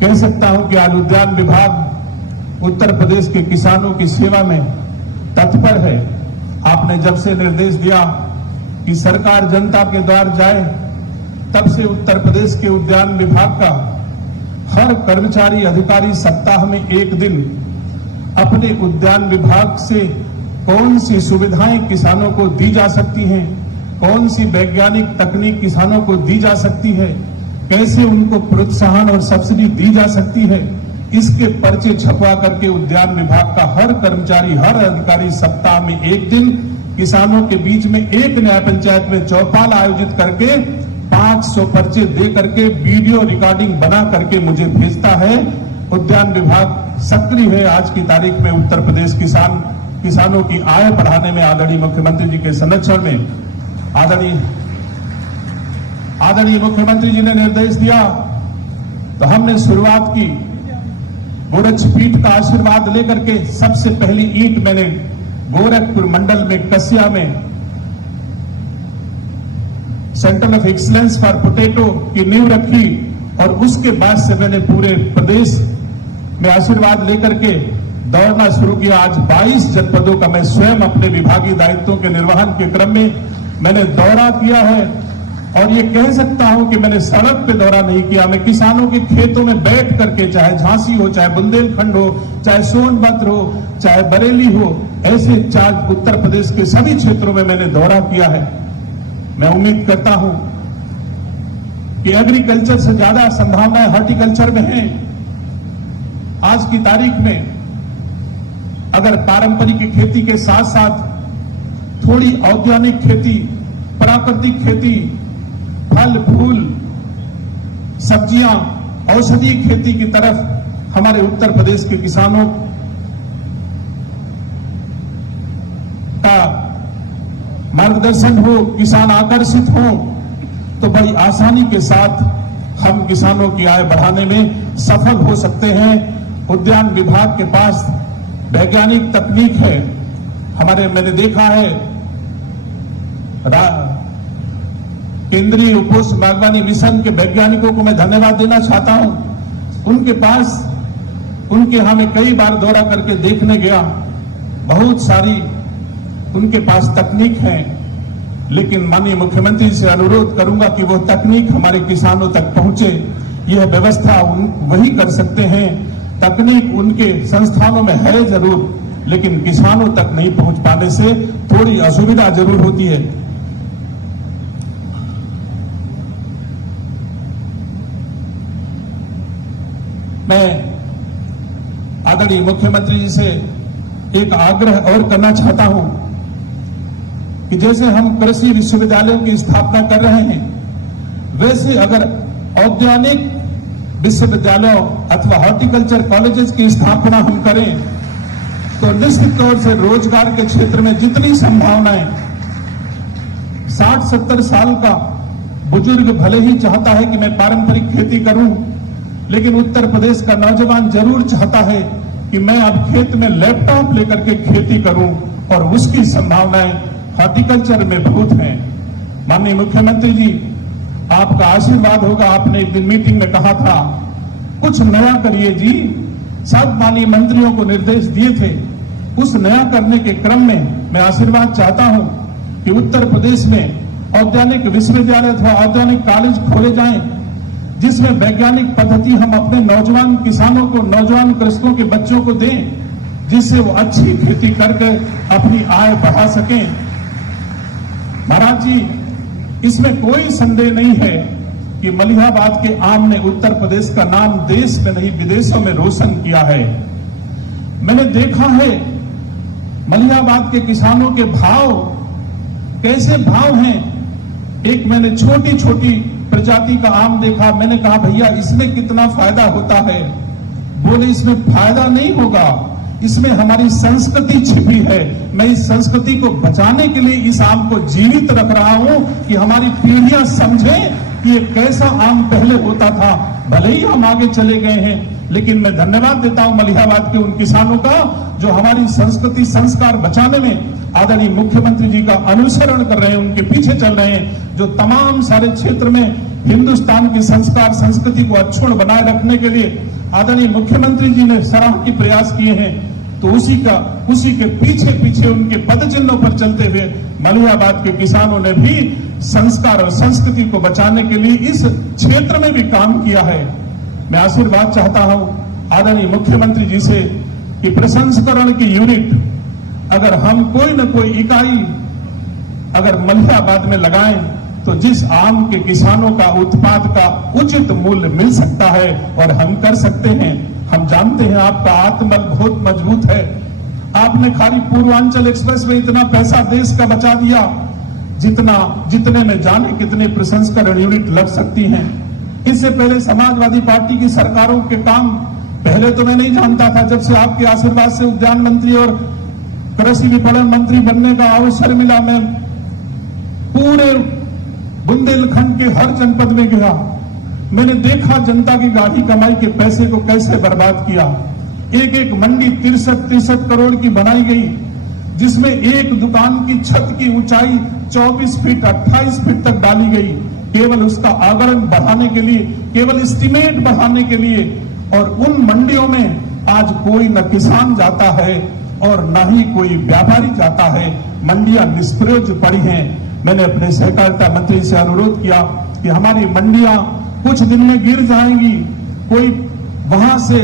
कह सकता हूं कि आज उद्यान विभाग उत्तर प्रदेश के किसानों की सेवा में तत्पर है। आपने जब से निर्देश दिया कि सरकार जनता के द्वार जाए, तब से उत्तर प्रदेश के उद्यान विभाग का हर कर्मचारी, अधिकारी सप्ताह में 1 दिन अपने उद्यान विभाग से कौन सी सुविधाएं किसानों को दी जा सकती हैं, कौन सी वैज्ञानिक तकनीक किसानों को दी जा सकती है, कैसे उनको प्रोत्साहन और सब्सिडी दी जा सकती है, इसके पर्चे छपवा करके उद्यान विभाग का हर कर्मचारी, हर अधिकारी सप्ताह में 1 दिन किसानों के बीच में एक न्याय पंचायत में चौपाल आयोजित करके 500 पर्चे दे करके वीडियो रिकॉर्डिंग बना करके मुझे भेजता है। उद्यान विभाग सक्रिय है। आज की तारीख में उत्तर प्रदेश किसानों की आय बढ़ाने में आदरणीय मुख्यमंत्री जी के संरक्षण में आदरणीय मुख्यमंत्री जी ने निर्देश दिया, तो हमने शुरुआत की। गोरक्षपीठ का आशीर्वाद लेकर के सबसे पहली ईंट मैंने गोरखपुर मंडल में कसिया में centre of excellence for potato की नींव रखी, और उसके बाद से मैंने पूरे प्रदेश में आशीर्वाद लेकर के दौड़ना शुरू किया। आज 22 जनपदों का मैं स्वयं अपने विभागीय दायित्वों के निर्वहन के क्रम में मैंने दौरा किया है, और ये कह सकता हूं कि मैंने सड़क पे दौरा नहीं किया। मैं किसानों के खेतों में बैठ करके, चाहे झांसी हो, चाहे बुंदेलखंड हो, चाहे सोनभद्र हो, चाहे बरेली हो, ऐसे 4 उत्तर प्रदेश के सभी क्षेत्रों में मैंने दौरा किया है। मैं उम्मीद करता हूं कि एग्रीकल्चर से ज्यादा संभावनाएं हॉर्टिकल्चर में हैं। आज की तारीख में अगर पारंपरिक खेती के साथ साथ थोड़ी औद्यानिक खेती, प्राकृतिक खेती, फल फूल, सब्जियां, औषधीय खेती की तरफ हमारे उत्तर प्रदेश के किसानों का मार्गदर्शन हो, किसान आकर्षित हो, तो बड़ी आसानी के साथ हम किसानों की आय बढ़ाने में सफल हो सकते हैं। उद्यान विभाग के पास वैज्ञानिक तकनीक है। मैंने देखा है केंद्रीय उपोष्ण बागवानी मिशन के वैज्ञानिकों को मैं धन्यवाद देना चाहता हूं। उनके यहां मैं कई बार दौरा करके देखने गया, बहुत सारी उनके पास तकनीक है, लेकिन माननीय मुख्यमंत्री से अनुरोध करूंगा कि वो तकनीक हमारे किसानों तक पहुंचे। यह व्यवस्था वही कर सकते हैं। तकनीक उनके संस्थानों में है जरूर, लेकिन किसानों तक नहीं पहुंच पाने से थोड़ी असुविधा जरूर होती है। मैं आदरणीय मुख्यमंत्री जी से एक आग्रह और करना चाहता हूं कि जैसे हम कृषि विश्वविद्यालयों की स्थापना कर रहे हैं, वैसे अगर औद्यानिक विश्वविद्यालयों अथवा हॉर्टिकल्चर कॉलेजेस की स्थापना हम करें तो निश्चित तौर से रोजगार के क्षेत्र में जितनी संभावनाएं, 60-70 साल का बुजुर्ग भले ही चाहता है कि मैं पारंपरिक खेती करूं, लेकिन उत्तर प्रदेश का नौजवान जरूर चाहता है कि मैं अब खेत में लैपटॉप लेकर के खेती करूं, और उसकी संभावनाएं हॉर्टिकल्चर में बहुत हैं। माननीय मुख्यमंत्री जी, आपका आशीर्वाद होगा। आपने एक दिन मीटिंग में कहा था कुछ नया करिए जी, सब माननीय मंत्रियों को निर्देश दिए थे। उस नया करने के क्रम में मैं आशीर्वाद चाहता हूं कि उत्तर प्रदेश में औद्यानिक विश्वविद्यालय अथवा औद्यानिक कॉलेज खोले जाएं, जिसमें वैज्ञानिक पद्धति हम अपने नौजवान किसानों को, नौजवान कृषकों के बच्चों को दें, जिससे वो अच्छी खेती करके अपनी आय बढ़ा सकें। महाराज जी, इसमें कोई संदेह नहीं है कि मलिहाबाद के आम ने उत्तर प्रदेश का नाम देश में नहीं विदेशों में रोशन किया है। मैंने देखा है मलिहाबाद के किसानों के भाव, कैसे भाव हैं। एक मैंने छोटी छोटी प्रजाति का आम देखा, मैंने कहा भैया इसमें कितना फायदा होता है। बोले इसमें फायदा नहीं होगा, इसमें हमारी संस्कृति छिपी है। मैं इस संस्कृति को बचाने के लिए इस आम को जीवित रख रहा हूं कि हमारी पीढ़ियां समझें कि ये कैसा आम पहले होता था। भले ही हम आगे चले गए हैं, लेकिन मैं धन्यवाद देता हूं मलिहाबाद के उन किसानों का जो हमारी संस्कृति संस्कार बचाने में आदरणीय मुख्यमंत्री जी का अनुसरण कर रहे हैं, उनके पीछे चल रहे हैं, जो तमाम सारे क्षेत्र में हिंदुस्तान की संस्कार संस्कृति को अक्षुण्ण बनाए रखने के लिए आदरणीय मुख्यमंत्री जी ने सराहनीय प्रयास किए हैं। तो उसी के पीछे पीछे उनके पद चिन्हों पर चलते हुए मलिहाबाद के किसानों ने भी संस्कार और संस्कृति को बचाने के लिए इस क्षेत्र में भी काम किया है। मैं आशीर्वाद चाहता हूं आदरणीय मुख्यमंत्री जी से कि प्रसंस्करण की यूनिट अगर हम कोई न कोई इकाई अगर मलिहाबाद में लगाएं तो जिस आम के किसानों का उत्पाद का उचित मूल्य मिल सकता है और हम कर सकते हैं। हम जानते हैं आपका आत्मबल बहुत मजबूत है। आपने खाली पूर्वांचल एक्सप्रेस में इतना पैसा देश का बचा दिया, जितने में जाने कितने प्रसंस्करण यूनिट लग सकती हैं। इससे पहले समाजवादी पार्टी की सरकारों के काम पहले तो मैं नहीं जानता था। जब से आपके आशीर्वाद से उद्यान मंत्री और कृषि विपणन मंत्री बनने का अवसर मिला, मैं पूरे बुंदेलखंड के हर जनपद में गया। मैंने देखा जनता की गाढ़ी कमाई के पैसे को कैसे बर्बाद किया। एक एक मंडी 63 करोड़ की बनाई गई, जिसमें एक दुकान की छत की ऊंचाई 24 फीट 28 फीट तक डाली गई, केवल उसका आवरण बढ़ाने के लिए, केवल एस्टीमेट बढ़ाने के लिए। और उन मंडियों में आज कोई न किसान जाता है और न ही कोई व्यापारी जाता है। मंडियां निष्प्रयोज्य पड़ी हैं। मैंने अपने सहकारिता मंत्री से अनुरोध किया कि हमारी मंडियां कुछ दिन में गिर जाएंगी, कोई वहां से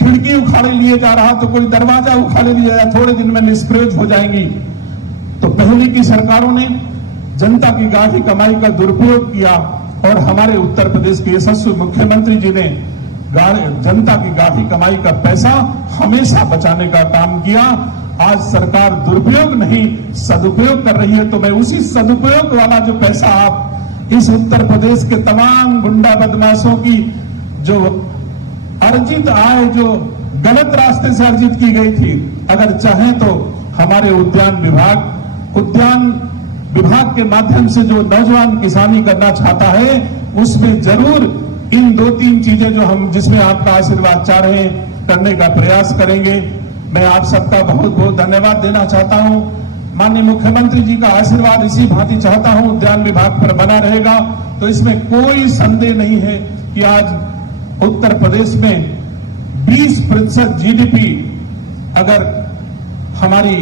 खिड़की उखाड़े लिए जा रहा तो कोई दरवाजा उखाड़े लिया जा, थोड़े दिन में निष्प्रयोज हो जाएंगी। तो पहले की सरकारों ने जनता की गाढ़ी कमाई का दुरुपयोग किया और हमारे उत्तर प्रदेश के यशस्वी मुख्यमंत्री जी ने जनता की गाठी कमाई का पैसा हमेशा बचाने का काम किया। आज सरकार दुरुपयोग नहीं सदुपयोग कर रही है, तो मैं उसी सदुपयोग वाला जो पैसा आप इस उत्तर प्रदेश के तमाम गुंडा बदमाशों की जो अर्जित आय जो गलत रास्ते से अर्जित की गई थी, अगर चाहें तो हमारे उद्यान विभाग के माध्यम से जो नौजवान किसानी करना चाहता है उसमें जरूर इन 2-3 चीजें जो हम जिसमें आपका आशीर्वाद चाह रहे हैं करने का प्रयास करेंगे। मैं आप सबका बहुत बहुत धन्यवाद देना चाहता हूं। माननीय मुख्यमंत्री जी का आशीर्वाद इसी भांति चाहता हूं उद्यान विभाग पर बना रहेगा, तो इसमें कोई संदेह नहीं है कि आज उत्तर प्रदेश में 20% जीडीपी अगर हमारी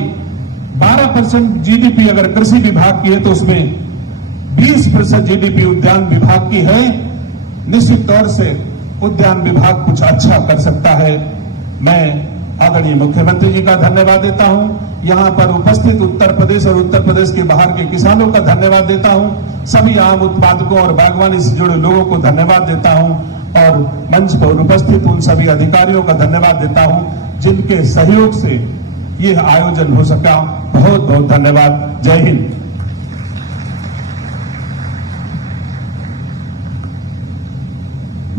12% जीडीपी अगर कृषि विभाग की है तो उसमें 20% जीडीपी उद्यान विभाग की है। निश्चित तौर से उद्यान विभाग कुछ अच्छा कर सकता है। मैं आदरणीय मुख्यमंत्री जी का धन्यवाद देता हूं, यहां पर उपस्थित उत्तर प्रदेश और उत्तर प्रदेश के बाहर के किसानों का धन्यवाद देता हूं, सभी आम उत्पादकों और बागवानी से जुड़े लोगों को धन्यवाद देता हूं और मंच पर उपस्थित उन सभी अधिकारियों का धन्यवाद देता हूं जिनके सहयोग से यह आयोजन हो सका। बहुत बहुत धन्यवाद। जय हिंद।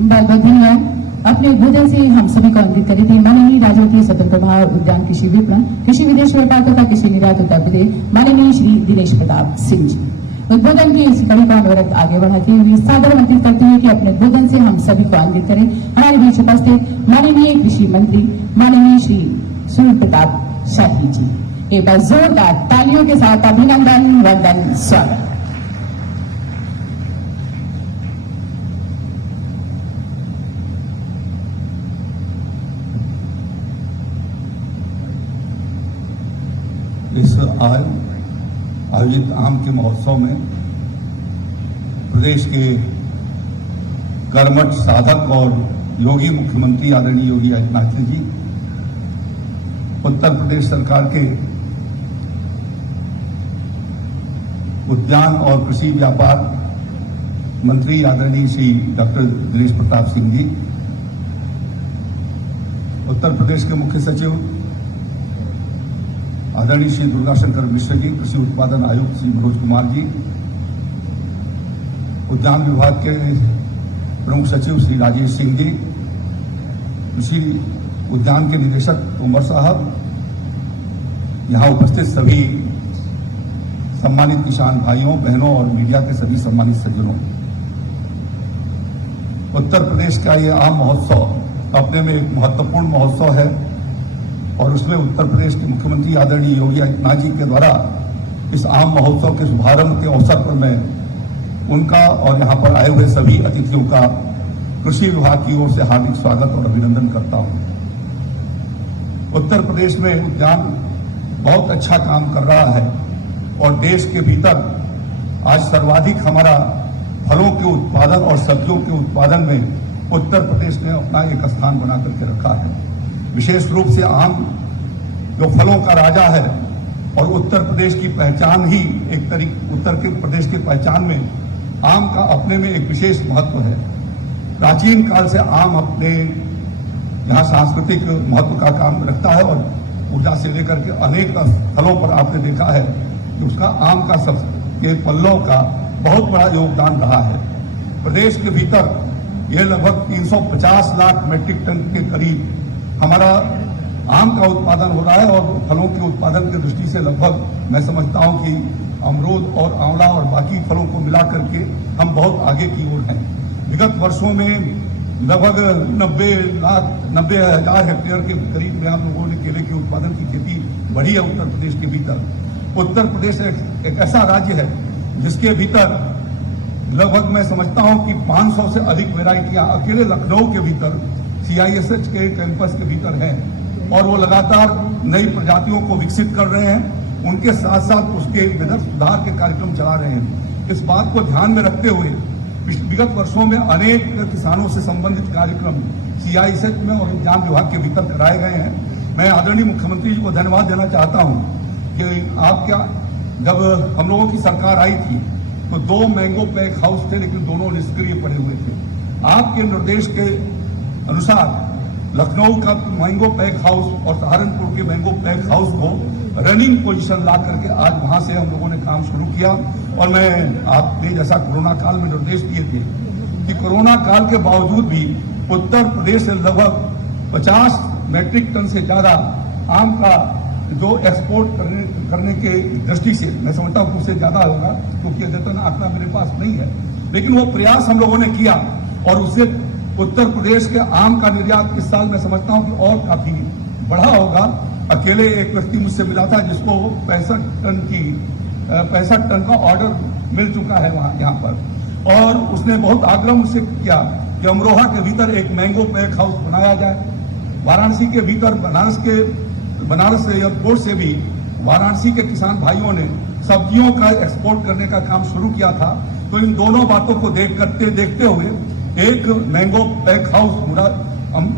बहुत बहुत धन्यवाद। अपने उद्बोधन से हम सभी को अंकित करे थे माननीय राज्यमंत्री स्वतंत्र प्रभार उद्यान कृषि विपणन कृषि विदेश व्यापार तथा कृषि निर्यात उत्तर प्रदेश माननीय श्री दिनेश प्रताप सिंह जी। उद्बोधन की इस कड़ी को अनवरत आगे बढ़ाते हुए सादर आमंत्रित करते हुए कि अपने उद्बोधन से हम सभी को अंकित करें हमारे बीच उपस्थित माननीय कृषि मंत्री माननीय श्री सूर्य प्रताप शाही जी। एक बार जोरदार तालियों के साथ अभिनंदन वंदन स्वागत। इस आज आयोजित आम के महोत्सव में प्रदेश के कर्मठ साधक और योगी मुख्यमंत्री आदरणीय योगी आदित्यनाथ जी, उत्तर प्रदेश सरकार के उद्यान और कृषि व्यापार मंत्री आदरणीय श्री डॉक्टर दिनेश प्रताप सिंह जी, उत्तर प्रदेश के मुख्य सचिव आदरणीय श्री दुर्गाशंकर मिश्र जी, कृषि उत्पादन आयुक्त श्री मनोज कुमार जी, उद्यान विभाग के प्रमुख सचिव श्री राजेश सिंह जी, कृषि उद्यान के निदेशक तोमर साहब, यहां उपस्थित सभी सम्मानित किसान भाइयों बहनों और मीडिया के सभी सम्मानित सज्जनों, उत्तर प्रदेश का ये आम महोत्सव अपने में एक महत्वपूर्ण महोत्सव है और उसमें उत्तर प्रदेश के मुख्यमंत्री आदरणीय योगी आदित्यनाथ जी के द्वारा इस आम महोत्सव के शुभारंभ के अवसर पर मैं उनका और यहां पर आए हुए सभी अतिथियों का कृषि विभाग की ओर से हार्दिक स्वागत और अभिनंदन करता हूं। उत्तर प्रदेश में उद्यान बहुत अच्छा काम कर रहा है और देश के भीतर आज सर्वाधिक हमारा फलों के उत्पादन और सब्जियों के उत्पादन में उत्तर प्रदेश ने अपना एक स्थान बना करके रखा है। विशेष रूप से आम जो फलों का राजा है और उत्तर प्रदेश की पहचान ही एक उत्तर के प्रदेश की पहचान में आम का अपने में एक विशेष महत्व है। प्राचीन काल से आम अपने यहाँ सांस्कृतिक महत्व का काम रखता है और पूजा से लेकर के अनेक स्थलों पर आपने देखा है कि उसका आम का के पल्लों का बहुत बड़ा योगदान रहा है। प्रदेश के भीतर यह लगभग 350 लाख मेट्रिक टन के करीब हमारा आम का उत्पादन हो रहा है और फलों के उत्पादन की दृष्टि से लगभग मैं समझता हूं कि अमरूद और आंवला और बाकी फलों को मिला करके हम बहुत आगे की ओर हैं। विगत वर्षों में लगभग 90,000 हेक्टेयर के करीब में हम लोगों ने केले के उत्पादन की खेती बढ़ी है उत्तर प्रदेश के भीतर। उत्तर प्रदेश एक ऐसा राज्य है जिसके भीतर लगभग मैं समझता हूं कि 500 से अधिक वेराइटियां अकेले लखनऊ के भीतर CISH के कैंपस के भीतर हैं और वो लगातार नई प्रजातियों को विकसित कर रहे हैं। उनके साथ साथ उसके विधि सुधार के कार्यक्रम चला रहे हैं। इस बात को ध्यान में रखते हुए विगत वर्षों में अनेक किसानों से संबंधित कार्यक्रम CISH में और उद्यान विभाग के भीतर कराए गए हैं। मैं आदरणीय मुख्यमंत्री जी को धन्यवाद देना चाहता हूं कि जब हम लोगों की सरकार आई थी तो 2 मैंगो पैक हाउस थे, लेकिन दोनों निष्क्रिय पड़े हुए थे। आपके निर्देश के अनुसार लखनऊ का मैंगो पैक हाउस और सहारनपुर के मैंगो पैक हाउस को रनिंग पोजीशन ला करके आज वहां से हम लोगों ने काम शुरू किया। और मैं आपने जैसा कोरोना काल में निर्देश दिए थे कि कोरोना काल के बावजूद भी उत्तर प्रदेश से लगभग 50 मैट्रिक टन से ज्यादा आम का जो एक्सपोर्ट करने के दृष्टि से, मैं समझता हूं उससे ज्यादा होगा क्योंकि अद्यतन आंकड़ा मेरे पास नहीं है, लेकिन वो प्रयास हम लोगों ने किया और उससे उत्तर प्रदेश के आम का निर्यात इस साल मैं समझता हूं कि और काफी बढ़ा होगा। अकेले एक व्यक्ति मुझसे मिला था जिसको 65 टन का ऑर्डर मिल चुका है यहाँ पर, और उसने बहुत आग्रह मुझसे किया कि अमरोहा के भीतर एक मैंगो पैक हाउस बनाया जाए। वाराणसी के भीतर बनारस एयरपोर्ट से भी वाराणसी के किसान भाइयों ने सब्जियों का एक्सपोर्ट करने का काम शुरू किया था। तो इन दोनों बातों को देखते हुए एक मैंगो पैक हाउस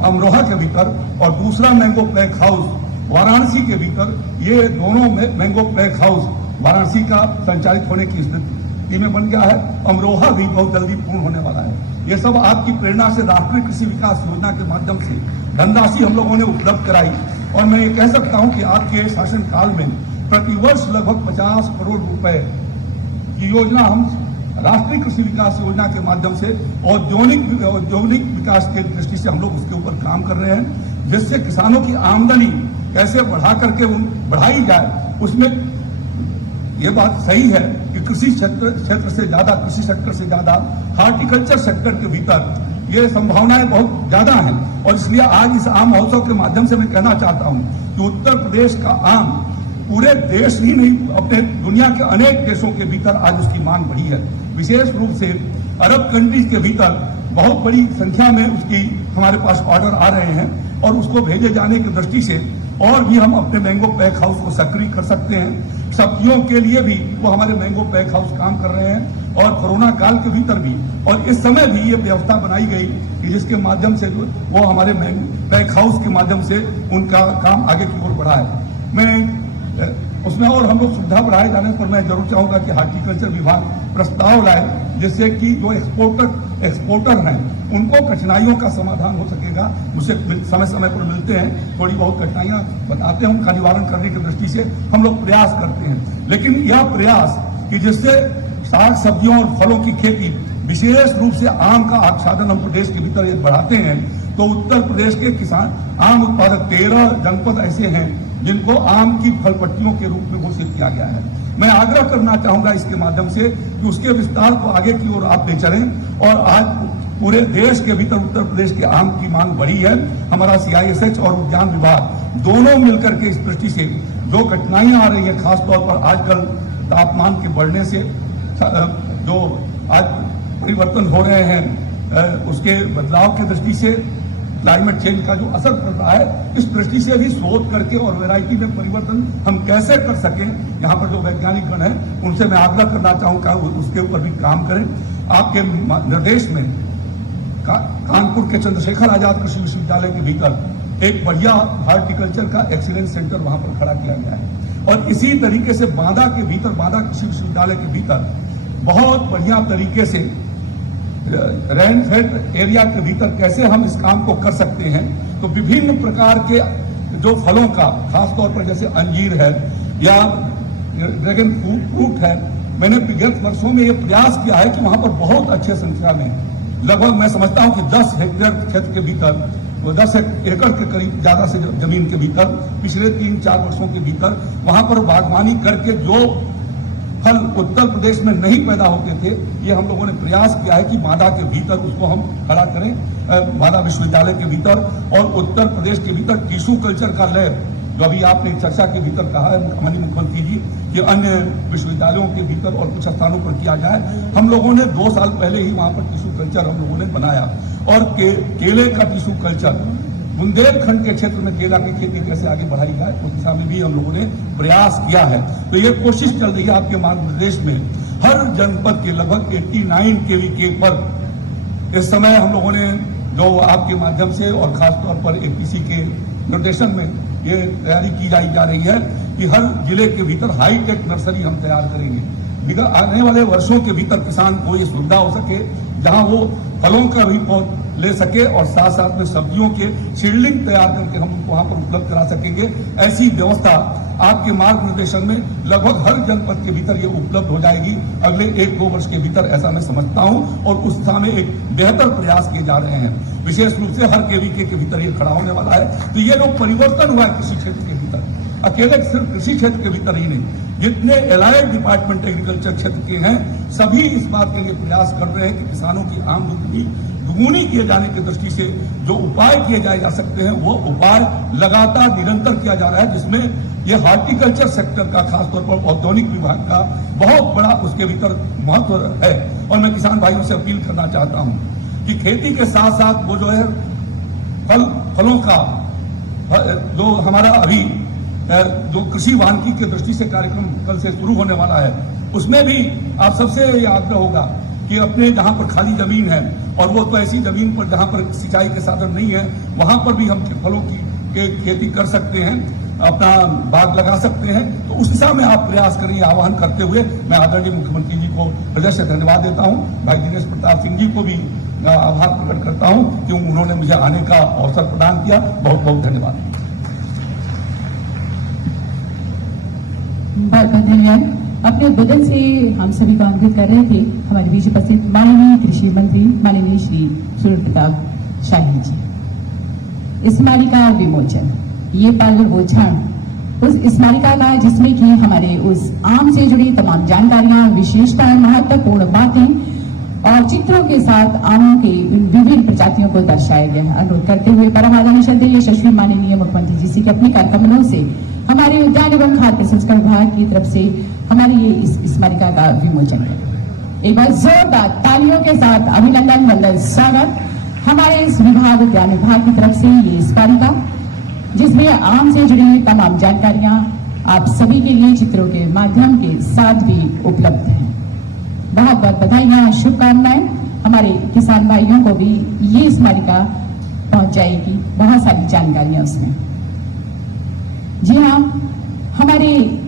अमरोहा के भीतर और दूसरा मैंगो पैक हाउस वाराणसी के भीतर, ये दोनों मैंगो पैक हाउस वाराणसी का संचालित होने की स्थिति में बन गया है। अमरोहा भी बहुत जल्दी पूर्ण होने वाला है। ये सब आपकी प्रेरणा से राष्ट्रीय कृषि विकास योजना के माध्यम से धनराशि हम लोगों ने उपलब्ध कराई। और मैं ये कह सकता हूं कि आपके शासन काल में प्रतिवर्ष लगभग 50 करोड़ रुपए की योजना हम राष्ट्रीय कृषि विकास योजना के माध्यम से औद्योगिक विकास के दृष्टि से हम लोग उसके ऊपर काम कर रहे हैं, जिससे किसानों की आमदनी कैसे बढ़ाई जाए। उसमें ये बात सही है कि कृषि सेक्टर से ज्यादा हार्टिकल्चर सेक्टर के भीतर ये संभावनाएं बहुत ज्यादा हैं। और इसलिए आज इस आम महोत्सव के माध्यम से मैं कहना चाहता हूं कि उत्तर प्रदेश का आम पूरे देश ही नहीं, अपने दुनिया के अनेक देशों के भीतर आज उसकी मांग बढ़ी है। विशेष रूप से अरब कंट्रीज के भीतर बहुत बड़ी संख्या में उसकी हमारे पास ऑर्डर आ रहे हैं और उसको भेजे जाने की दृष्टि से और भी हम अपने मैंगो पैक हाउस को सक्रिय कर सकते हैं। सब्जियों के लिए भी वो हमारे मैंगो पैक हाउस काम कर रहे हैं और कोरोना काल के भीतर भी, और इस समय भी ये व्यवस्था बनाई गई कि जिसके माध्यम से वो हमारे पैक हाउस के माध्यम से उनका काम आगे की ओर बढ़ा है। मैं उसमें और हम लोग सुविधा बढ़ाए जाने पर मैं जरूर चाहूंगा कि हार्टिकल्चर विभाग प्रस्ताव लाए जिससे कि जो एक्सपोर्टर हैं उनको कठिनाइयों का समाधान हो सकेगा। मुझसे समय समय पर मिलते हैं, थोड़ी बहुत कठिनाइयां बताते हैं, उनका निवारण करने की दृष्टि से हम लोग प्रयास करते हैं। लेकिन यह प्रयास कि जिससे साग सब्जियों और फलों की खेती, विशेष रूप से आम का आच्छादन हम प्रदेश के भीतर बढ़ाते हैं, तो उत्तर प्रदेश के किसान आम उत्पादक 13 जनपद ऐसे हैं जिनको आम की फल पट्टियों के रूप में घोषित किया गया है। मैं आग्रह करना चाहूंगा इसके माध्यम से कि उसके विस्तार को आगे की ओर आप ले चलें। और आज पूरे देश के भीतर उत्तर प्रदेश के आम की मांग बढ़ी है। हमारा CISH और उद्यान विभाग दोनों मिलकर के इस दृष्टि से जो कठिनाइयां आ रही है, खासतौर पर आजकल तापमान के बढ़ने से जो आज परिवर्तन हो रहे हैं, उसके बदलाव की दृष्टि से क्लाइमेट चेंज का जो असर पड़ रहा है, इस दृष्टि से भी शोध करके और वैरायटी में परिवर्तन हम कैसे कर सकें, यहाँ पर जो वैज्ञानिक गण हैं उनसे मैं आग्रह करना चाहूंगा उसके ऊपर भी काम करें। आपके निर्देश में कानपुर के चंद्रशेखर आजाद कृषि विश्वविद्यालय के भीतर एक बढ़िया हार्टिकल्चर का एक्सीलेंस सेंटर वहां पर खड़ा किया गया है। और इसी तरीके से बांदा कृषि विश्वविद्यालय के भीतर बहुत बढ़िया तरीके से रेन फेड एरिया के भीतर कैसे हम इस काम को कर सकते हैं। तो विभिन्न प्रकार के जो फलों का, खासतौर पर जैसे अंजीर है या ड्रैगन फ्रूट है, मैंने विगत वर्षों में ये प्रयास किया है कि वहां पर बहुत अच्छे संख्या में, लगभग मैं समझता हूं कि 10 हेक्टेयर क्षेत्र के भीतर, 10 एकड़ के करीब ज्यादा से जमीन के भीतर पिछले 3-4 वर्षों के भीतर वहां पर बागवानी करके जो फल उत्तर प्रदेश में नहीं पैदा होते थे, ये हम लोगों ने प्रयास किया है कि बांदा के भीतर उसको हम खड़ा करें, बांदा विश्वविद्यालय के भीतर। और उत्तर प्रदेश के भीतर टिश्यू कल्चर का लैब, जो अभी आपने चर्चा के भीतर कहा है माननीय मुख्यमंत्री जी, कि अन्य विश्वविद्यालयों के भीतर और कुछ स्थानों पर किया जाए। हम लोगों ने 2 साल पहले ही वहां पर टिश्यू कल्चर हम लोगों ने बनाया। और केले का टिश्यू कल्चर, बुंदेलखंड के क्षेत्र में केला की खेती कैसे आगे बढ़ाई जाए, उस दिशा में भी हम लोगों ने प्रयास किया है। तो ये कोशिश चल रही है आपके मार्गदर्श में, हर जनपद के लगभग 89 KVK पर इस समय हम लोगों ने जो आपके माध्यम से और खासतौर पर APC के निर्देशन में ये तैयारी की जा रही है कि हर जिले के भीतर हाईटेक नर्सरी हम तैयार करेंगे। आने वाले वर्षों के भीतर किसान को ये सुविधा हो सके, जहां वो फलों का भी ले सके और साथ साथ में सब्जियों के सीडलिंग तैयार करके हम वहां पर उपलब्ध करा सकेंगे। ऐसी व्यवस्था आपके मार्ग निर्देशन में लगभग हर जनपद के भीतर ये उपलब्ध हो जाएगी अगले 1-2 वर्ष के भीतर, ऐसा मैं समझता हूं। और उस दिशा में एक बेहतर प्रयास किए जा रहे हैं, विशेष रूप से हर केवीके के भीतर ये खड़ा होने वाला है। तो ये जो परिवर्तन हुआ है कृषि क्षेत्र के भीतर, अकेले सिर्फ कृषि क्षेत्र के भीतर ही नहीं, जितने एलाइड डिपार्टमेंट एग्रीकल्चर क्षेत्र के हैं सभी इस बात के लिए प्रयास कर रहे हैं कि किसानों की आमदनी दुगुनी किए जाने की दृष्टि से जो उपाय किए जाए जा सकते हैं वो उपाय लगातार निरंतर किया जा रहा है, जिसमें ये हार्टिकल्चर सेक्टर का खासतौर पर औद्योगिक विभाग का बहुत बड़ा उसके भीतर महत्व है। और मैं किसान भाइयों से अपील करना चाहता हूं कि खेती के साथ साथ वो जो है फलों का जो हमारा अभी जो कृषि वानिकी की दृष्टि से कार्यक्रम कल से शुरू होने वाला है, उसमें भी आप सबसे ये आग्रह होगा कि अपने जहां पर खाली जमीन है, और वो तो ऐसी जमीन पर जहां पर सिंचाई के साधन नहीं है, वहां पर भी हम फलों की खेती कर सकते हैं, अपना बाग लगा सकते हैं। तो उस दिशा में आप प्रयास करें, आह्वान करते हुए मैं आदरणीय मुख्यमंत्री जी को हृदय से धन्यवाद देता हूं। भाई दिनेश प्रताप सिंह जी को भी आभार प्रकट करता हूं कि उन्होंने मुझे आने का अवसर प्रदान किया। बहुत बहुत धन्यवाद। बहुत बहुत धन्यवाद। अपने उद्बोधन से हम सभी को आंकित कर रहे थे हमारे बीच उपस्थित माननीय कृषि मंत्री माननीय श्री सूर्य प्रताप शाही जी। स्मारिका विमोचन, ये पार्लर वो क्षण उस स्मारिका का जिसमें कि हमारे उस आम से जुड़ी तमाम जानकारियां, विशेषताएं, महत्वपूर्ण बातें और चित्रों के साथ आमों के विभिन्न प्रजातियों को दर्शाया गया है। अनुरोध करते हुए परम आदरणीय श्रद्धेय यशस्वी माननीय मुख्यमंत्री जी से अपने कार्यक्रमों से हमारे उद्यान एवं खाद्य प्रसंस्करण विभाग की तरफ से हमारी ये इस स्मारिका का विमोचन करें। एक बार जोरदार तालियों के साथ अभिनंदन वंदन स्वागत हमारे इस विभाग उद्यान विभाग की तरफ से ये स्मारिका, जिसमें आम से जुड़ी हुई तमाम जानकारियां आप सभी के लिए चित्रों के माध्यम के साथ भी उपलब्ध हैं। बहुत बहुत बधाइयां, शुभकामनाएं। हमारे किसान भाइयों को भी ये स्मारिका पहुंच जाएगी, बहुत सारी जानकारियां उसमें। जी हाँ, हमारे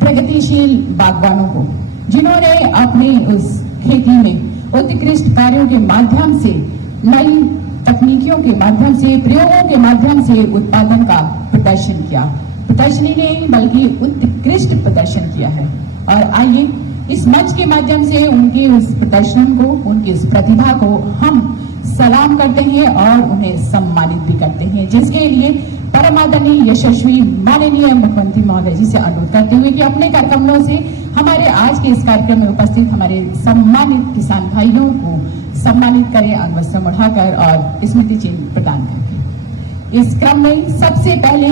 प्रगतिशील बागवानों को जिन्होंने अपने उस खेती में उत्कृष्ट कार्यों के माध्यम से, नई तकनीकियों के माध्यम से, प्रयोगों के माध्यम से उत्पादन का प्रदर्शन किया, प्रदर्शनी नहीं बल्कि उत्कृष्ट प्रदर्शन किया है। और आइए इस मंच के माध्यम से उनके उस प्रदर्शन को, उनकी इस प्रतिभा को हम सलाम करते हैं और उन्हें सम्मानित भी करते हैं, जिसके लिए परम आदरणीय यशस्वी माननीय मुख्यमंत्री महोदय जी से अनुरोध करते हुए कि अपने कार्यक्रमों से हमारे आज के इस कार्यक्रम में उपस्थित हमारे सम्मानित किसान भाइयों को सम्मानित करें, अंगवस्त्र बढ़ाकर और स्मृति चिन्ह प्रदान करके। इस क्रम में सबसे पहले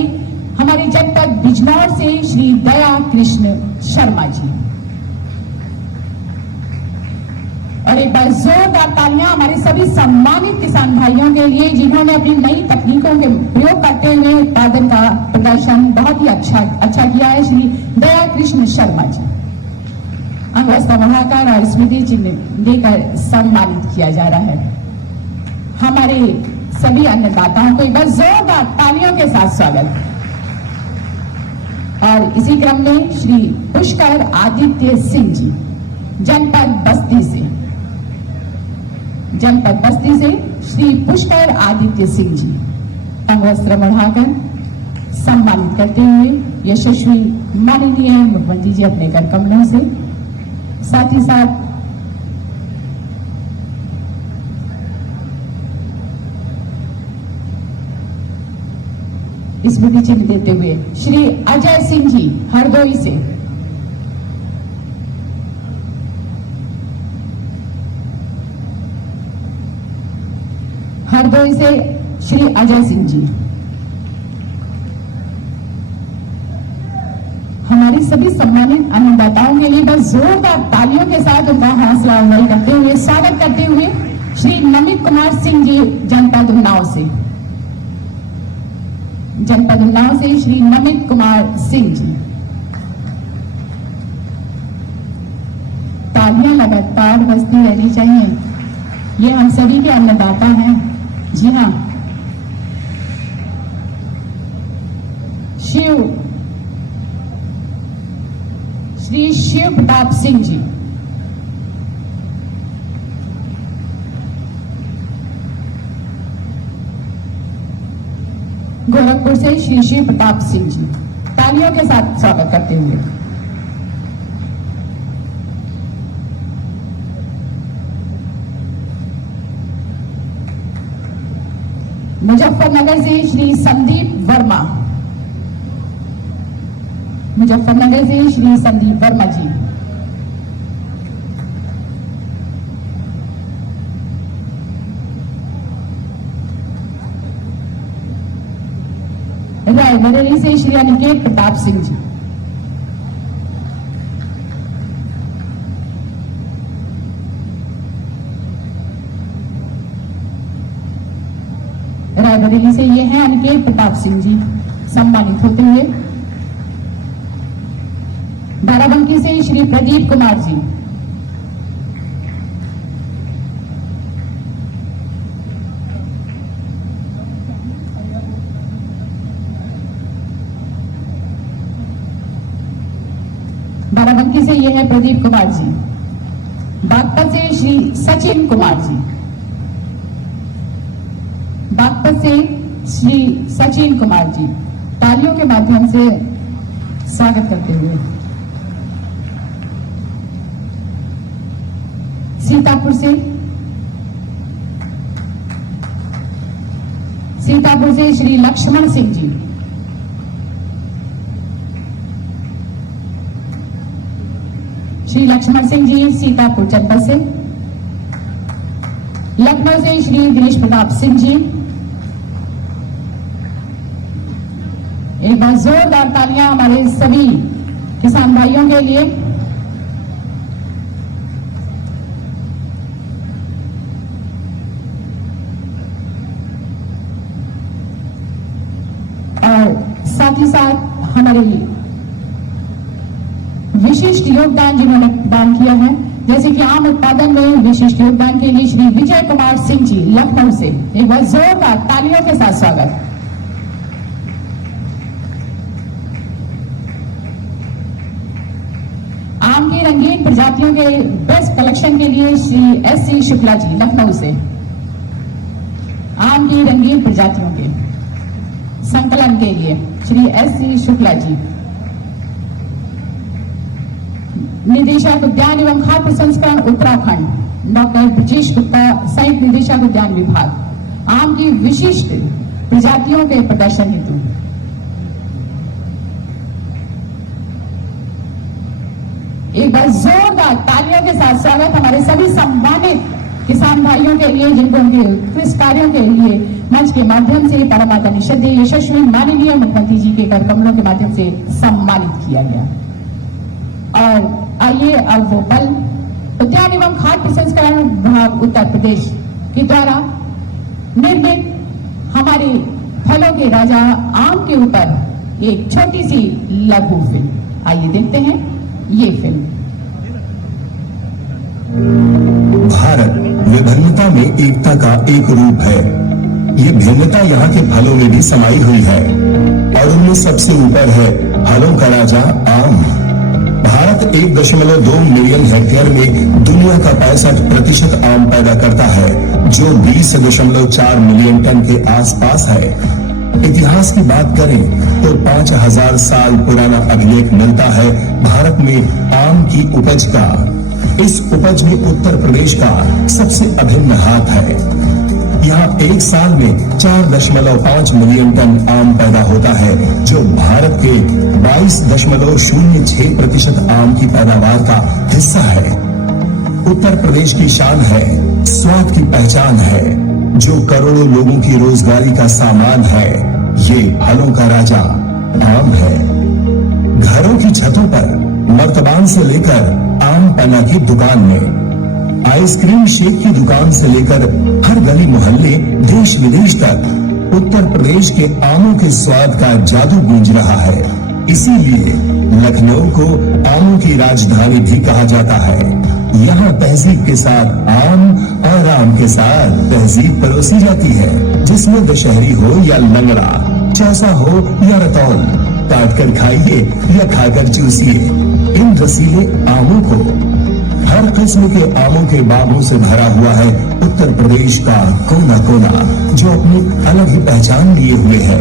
हमारे जनपद बिजनौर से श्री दया कृष्ण शर्मा जी, और एक बार जोरदार तालियां हमारे सभी सम्मानित किसान भाइयों के लिए जिन्होंने अपनी नई तकनीकों के प्रयोग करते हुए उत्पादन का प्रदर्शन बहुत ही अच्छा किया है। श्री दया कृष्ण शर्मा जी अंगवस्त्र बढ़ाकर और स्मृति चिन्ह देकर सम्मानित किया जा रहा है। हमारे सभी अन्नदाताओं को एक बार जोरदार तालियों के साथ स्वागत। और इसी क्रम में श्री पुष्कर आदित्य सिंह जी जनपद बस्ती से श्री पुष्कर आदित्य सिंह जी अंगवस्त्र बढ़ाकर सम्मानित करते हुए यशस्वी माननीय मुख्यमंत्री जी अपने कर कमलों से, साथ ही साथ स्मृति चिन्ह देते हुए श्री अजय सिंह जी हरदोई से, श्री अजय सिंह जी हमारे सभी सम्मानित अन्नदाताओं के लिए बस जोरदार तालियों के साथ उनका हौसला अफजाई करते हुए स्वागत करते हुए श्री नमित कुमार सिंह जी जनपद उन्नाव से श्री नमित कुमार सिंह जी। तालियां लगातार बजती रहनी चाहिए, ये हम सभी के अन्नदाता हैं। जी हाँ, श्री शिव प्रताप सिंह जी, गोरखपुर से श्री शिव प्रताप सिंह जी, तालियों के साथ स्वागत करते हुए। मुजफ्फरनगर से श्री संदीप वर्मा, मुजफ्फरनगर से श्री संदीप वर्मा जी। रायबरेली से श्री अनिकेत प्रताप सिंह जी। रायबरेली से ये हैं अनिकेत प्रताप सिंह जी, सम्मानित होते हुए। बाराबंकी से श्री प्रदीप कुमार जी। बाराबंकी से ये है प्रदीप कुमार जी। बागपत से श्री सचिन कुमार जी, बागपत से श्री सचिन कुमार जी, तालियों के माध्यम से स्वागत करते हुए। सीतापुर से श्री लक्ष्मण सिंह जी। श्री लक्ष्मण सिंह जी सीतापुर जनपद से। लखनऊ से श्री गिरीश प्रताप सिंह जी। एक बार जोरदार तालियां हमारे सभी किसान भाइयों के लिए। और साथ ही साथ हमारे विशिष्ट योगदान जिन्होंने प्रदान किया है, जैसे कि आम उत्पादन में विशिष्ट योगदान के लिए श्री विजय कुमार सिंह जी लखनऊ से। एक बार जोरदार तालियों के साथ स्वागत। आम की रंगीन प्रजातियों के बेस्ट कलेक्शन के लिए श्री एस.सी. शुक्ला जी लखनऊ से। आम की रंगीन प्रजातियों के संकलन के लिए श्री एस.सी. शुक्ला जी। निदेशक उद्यान एवं खाद्य प्रसंस्करण उत्तराखंड डॉक्टर ब्रजेश गुप्ता, संयुक्त निदेशक उद्यान विभाग, आम की विशिष्ट प्रजातियों के प्रदर्शन हेतु। एक बार जोरदार तालियों के साथ स्वागत हमारे सभी सम्मानित किसान भाइयों के लिए, जिनको उनके उत्कृष्ट कार्यों के लिए मंच के माध्यम से परमात्मा श्रद्धेय यशस्वी माननीय मुख्यमंत्री जी के कर कमलों के माध्यम से सम्मानित किया गया। और आइए अब वो पल उद्यान एवं खाद्य प्रसंस्करण विभाग उत्तर प्रदेश के द्वारा निर्मित हमारे फलों के राजा आम के ऊपर एक छोटी सी लघु फिल्म। आइए देखते हैं ये फिल्म। भारत विभिन्नता में एकता का एक रूप है। ये भिन्नता यहाँ के फलों में भी समाई हुई है और उनमें सबसे ऊपर है फलों का राजा आम। भारत 1.2 मिलियन हेक्टेयर में दुनिया का 65% आम पैदा करता है, जो 20.4 मिलियन टन के आसपास है। इतिहास की बात करें तो 5000 साल पुराना अभिलेख मिलता है भारत में आम की उपज का। इस उपज में उत्तर प्रदेश का सबसे अभिन्न हाथ है। यहाँ एक साल में 4.5 मिलियन टन आम पैदा होता है, जो भारत के 22.06% आम की पैदावार का हिस्सा है। उत्तर प्रदेश की शान है, स्वाद की पहचान है, जो करोड़ों लोगों की रोजगारी का सामान है। ये फलों का राजा आम है। घरों की छतों पर मर्तबान से लेकर आम पन्ना की दुकान में, आइसक्रीम शेक की दुकान से लेकर हर गली मोहल्ले, देश विदेश तक उत्तर प्रदेश के आमों के स्वाद का जादू गूंज रहा है। इसीलिए लखनऊ को आमों की राजधानी भी कहा जाता है। यहाँ तहजीब के साथ आम और आम के साथ तहजीब परोसी जाती है, जिसमें दशहरी हो या लंगड़ा, चौसा हो या रतौल, काट कर खाइए या खाकर चूसिए। इन रसीले आमों को, हर किस्म के आमों के बागों से भरा हुआ है उत्तर प्रदेश का कोना कोना, जो अपनी अलग ही पहचान लिए हुए है।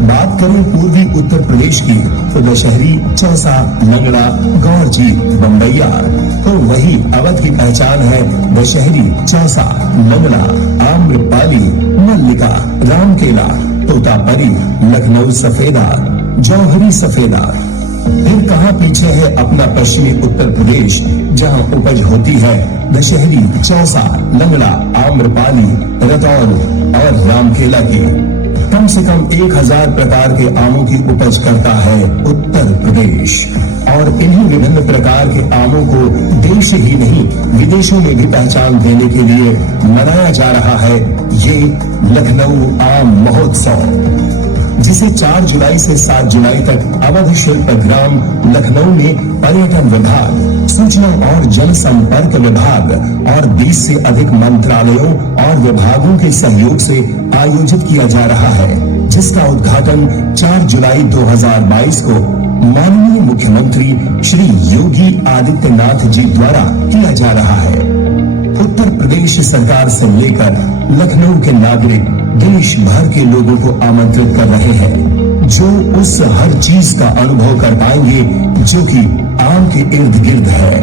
बात करें पूर्वी उत्तर प्रदेश की तो दशहरी, चौसा, लंगड़ा, गौरजी, बम्बैया। तो वही अवध की पहचान है दशहरी, चौसा, लंगड़ा, आम्रपाली, मल्लिका, रामकेला, तोतापरी, लखनऊ सफेदा, जौहरी सफेदा। फिर कहाँ पीछे है अपना पश्चिमी उत्तर प्रदेश, जहाँ उपज होती है दशहरी, चौसा, लंगड़ा, आम्रपाली, रतौल और रामकेला की। कम से कम 1000 प्रकार के आमों की उपज करता है उत्तर प्रदेश और इन्हीं विभिन्न प्रकार के आमों को देश ही नहीं विदेशों में भी पहचान देने के लिए मनाया जा रहा है ये लखनऊ आम महोत्सव, जिसे 4 जुलाई से 7 जुलाई तक अवध शिल्प ग्राम लखनऊ में पर्यटन विभाग, सूचना और जनसंपर्क विभाग और 20 से अधिक मंत्रालयों और विभागों के सहयोग से आयोजित किया जा रहा है, जिसका उद्घाटन 4 जुलाई 2022 को माननीय मुख्यमंत्री श्री योगी आदित्यनाथ जी द्वारा किया जा रहा है। उत्तर प्रदेश सरकार से लेकर लखनऊ के नागरिक देश भर के लोगों को आमंत्रित कर रहे हैं, जो उस हर चीज का अनुभव कर पाएंगे जो कि आम के इर्द गिर्द है।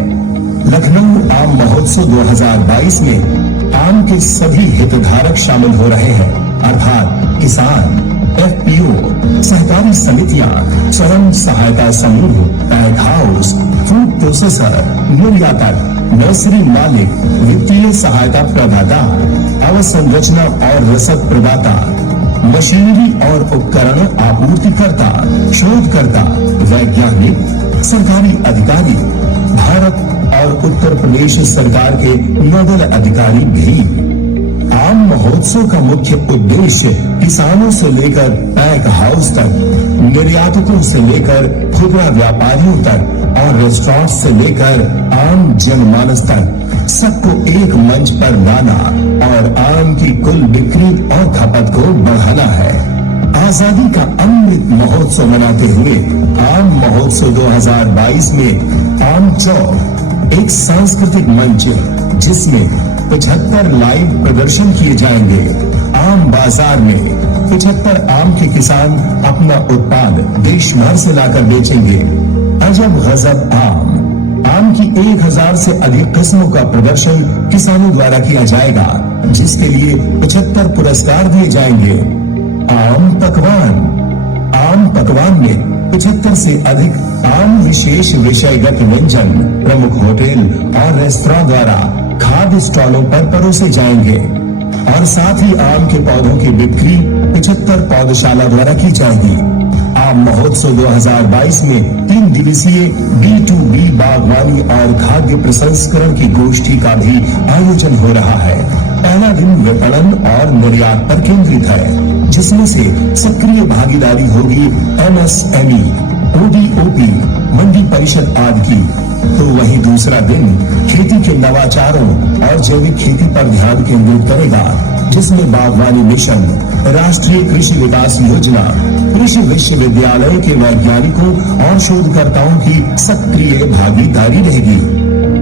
लखनऊ आम महोत्सव 2022 में आम के सभी हितधारक शामिल हो रहे हैं, अर्थात किसान, FPO, सहकारी समितियां, स्वयं सहायता समूह, पैक हाउस, फूड प्रोसेसर, निर्यातक, नर्सरी मालिक, वित्तीय सहायता प्रदाता, अवसंरचना और रसद प्रदाता, मशीनरी और उपकरण आपूर्तिकर्ता, शोधकर्ता, वैज्ञानिक, सरकारी अधिकारी, भारत और उत्तर प्रदेश सरकार के नोडल अधिकारी भी। आम महोत्सव का मुख्य उद्देश्य किसानों से लेकर पैक हाउस तक, निर्यातकों से लेकर खुदरा व्यापारियों तक और रेस्टोरेंट से लेकर आम जनमानस तक सबको एक मंच पर लाना और आम की कुल बिक्री और खपत को बढ़ाना है। आजादी का अमृत महोत्सव मनाते हुए आम महोत्सव 2022 में आम चौक एक सांस्कृतिक मंच जिसमें 75 लाइव प्रदर्शन किए जाएंगे। आम बाजार में 75 आम के किसान अपना उत्पाद देश भर से लाकर बेचेंगे। अजब गजब आम की 1000 से अधिक किस्मों का प्रदर्शन किसानों द्वारा किया जाएगा, जिसके लिए 75 पुरस्कार दिए जाएंगे। आम पकवान में 75 से अधिक आम विशेष विषयगत व्यंजन प्रमुख होटल और रेस्तरां द्वारा खाद्य स्टॉलों पर परोसे जाएंगे और साथ ही आम के पौधों की बिक्री 75 पौधशाला द्वारा की जाएगी। आम महोत्सव 2022 में 3 दिवसीय B2B बागवानी और खाद्य प्रसंस्करण की गोष्ठी का भी आयोजन हो रहा है। पहला दिन विपणन और निर्यात पर केंद्रित है, जिसमें से सक्रिय भागीदारी होगी MSME, ODOP, मंडी परिषद आदि की। तो वहीं दूसरा दिन खेती के नवाचारों और जैविक खेती पर ध्यान केंद्रित करेगा, जिसमें बागवानी मिशन, राष्ट्रीय कृषि विकास योजना, कृषि विश्वविद्यालय के वैज्ञानिकों और शोधकर्ताओं की सक्रिय भागीदारी रहेगी।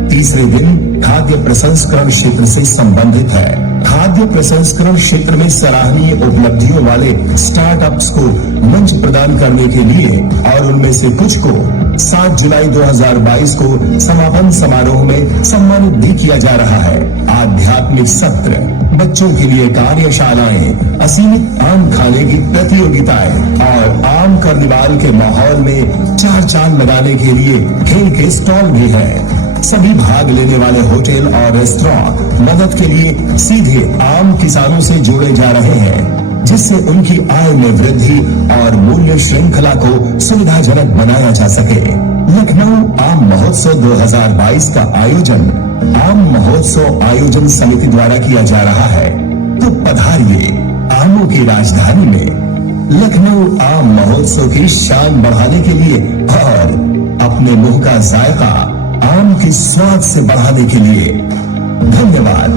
तीसरे दिन खाद्य प्रसंस्करण क्षेत्र से संबंधित है। खाद्य प्रसंस्करण क्षेत्र में सराहनीय उपलब्धियों वाले स्टार्टअप्स को मंच प्रदान करने के लिए और उनमें से कुछ को 7 जुलाई 2022 को समापन समारोह में सम्मानित भी किया जा रहा है। आध्यात्मिक सत्र, बच्चों के लिए कार्यशालाएं, असीमित आम खाने की प्रतियोगिताएं और आम कार्निवाल के माहौल में 4 चांद लगाने के लिए खेल के स्टॉल भी है। सभी भाग लेने वाले होटल और रेस्टोरेंट मदद के लिए सीधे आम किसानों से जोड़े जा रहे हैं, जिससे उनकी आय में वृद्धि और मूल्य श्रृंखला को सुविधाजनक बनाया जा सके। लखनऊ आम महोत्सव 2022 का आयोजन आम महोत्सव आयोजन समिति द्वारा किया जा रहा है। तो पधारिए आमों की राजधानी में लखनऊ आम महोत्सव की शान बढ़ाने के लिए और अपने मुंह का जायका आम के स्वाद से बढ़ाने के लिए। धन्यवाद।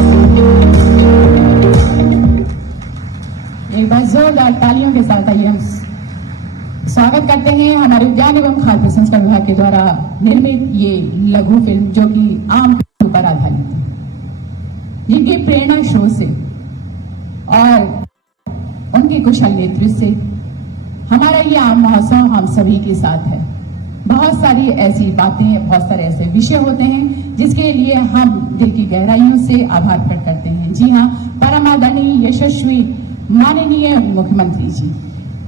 एक बार जोरदार तालियों के साथ आइए हम स्वागत करते हैं हमारे उद्यान एवं खाद्य प्रसंस्करण विभाग के द्वारा निर्मित ये लघु फिल्म, जो कि आम के ऊपर आधारित है, जिनके प्रेरणा स्रोत से और उनके कुशल नेतृत्व से हमारा ये आम महोत्सव हम सभी के साथ है। बहुत सारी ऐसी बातें, बहुत सारे ऐसे विषय होते हैं जिसके लिए हम दिल की गहराइयों से आभार प्रकट करते हैं। जी हाँ, परम आदरणीय यशस्वी माननीय मुख्यमंत्री जी,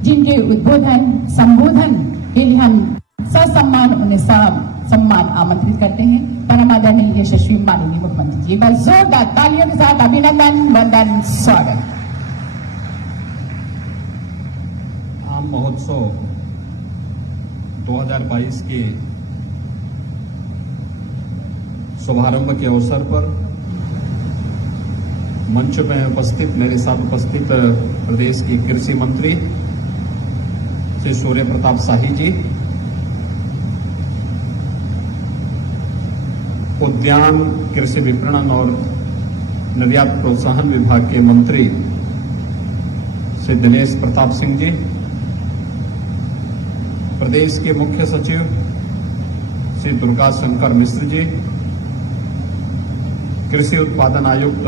जिनके उद्बोधन संबोधन के लिए हम ससम्मान उन्हें सम्मान आमंत्रित करते हैं। परम आदरणीय यशस्वी माननीय मुख्यमंत्री जी, एक बार जोरदार तालियों के साथ अभिनंदन, वंदन, स्वागत। आम महोत्सव 2022 के शुभारंभ के अवसर पर मंच में उपस्थित, मेरे साथ उपस्थित प्रदेश के कृषि मंत्री श्री सूर्य प्रताप शाही जी, उद्यान, कृषि विपणन और निर्यात प्रोत्साहन विभाग के मंत्री श्री दिनेश प्रताप सिंह जी, प्रदेश के मुख्य सचिव श्री दुर्गा शंकर मिश्र जी, कृषि उत्पादन आयुक्त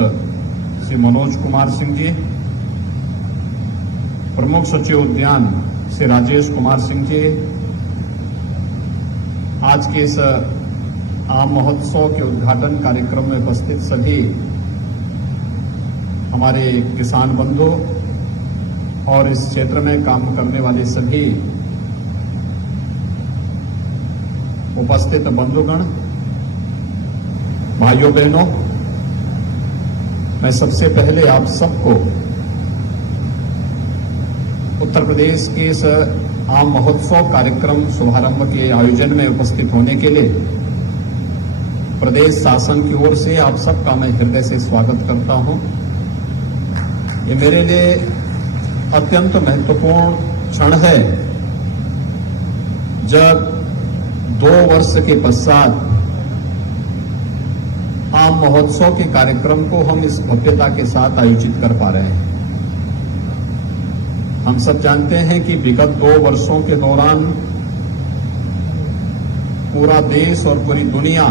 श्री मनोज कुमार सिंह जी, प्रमुख सचिव उद्यान श्री राजेश कुमार सिंह जी, आज के इस आम महोत्सव के उद्घाटन कार्यक्रम में उपस्थित सभी हमारे किसान बंधु और इस क्षेत्र में काम करने वाले सभी उपस्थित बंधुगण, भाइयों बहनों, मैं सबसे पहले आप सबको उत्तर प्रदेश के इस आम महोत्सव कार्यक्रम शुभारंभ के आयोजन में उपस्थित होने के लिए प्रदेश शासन की ओर से आप सबका मैं हृदय से स्वागत करता हूं। ये मेरे लिए अत्यंत महत्वपूर्ण क्षण है जब 2 वर्ष के पश्चात आम महोत्सव के कार्यक्रम को हम इस भव्यता के साथ आयोजित कर पा रहे हैं। हम सब जानते हैं कि विगत 2 वर्षों के दौरान पूरा देश और पूरी दुनिया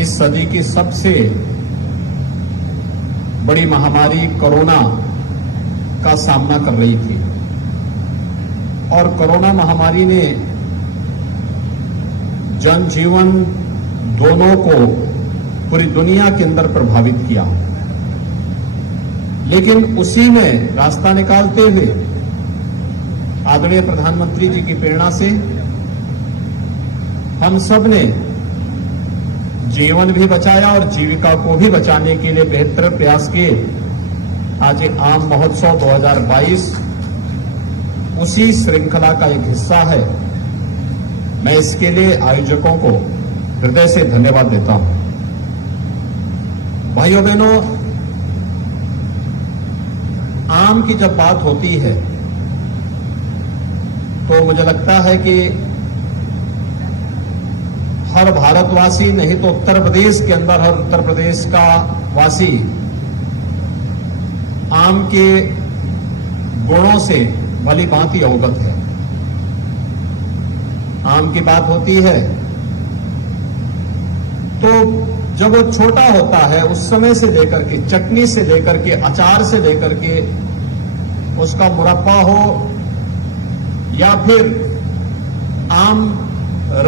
इस सदी की सबसे बड़ी महामारी कोरोना का सामना कर रही थी और कोरोना महामारी ने जनजीवन दोनों को पूरी दुनिया के अंदर प्रभावित किया, लेकिन उसी में रास्ता निकालते हुए आदरणीय प्रधानमंत्री जी की प्रेरणा से हम सब ने जीवन भी बचाया और जीविका को भी बचाने के लिए बेहतर प्रयास किए। आज आम महोत्सव 2022 उसी श्रृंखला का एक हिस्सा है। मैं इसके लिए आयोजकों को हृदय से धन्यवाद देता हूं। भाइयों बहनों, आम की जब बात होती है तो मुझे लगता है कि हर भारतवासी, नहीं तो उत्तर प्रदेश के अंदर हर उत्तर प्रदेश का वासी आम के गुणों से भली भांति अवगत है। आम की बात होती है तो जब वो छोटा होता है उस समय से लेकर के चटनी से लेकर के अचार से लेकर के उसका मुरब्बा हो या फिर आम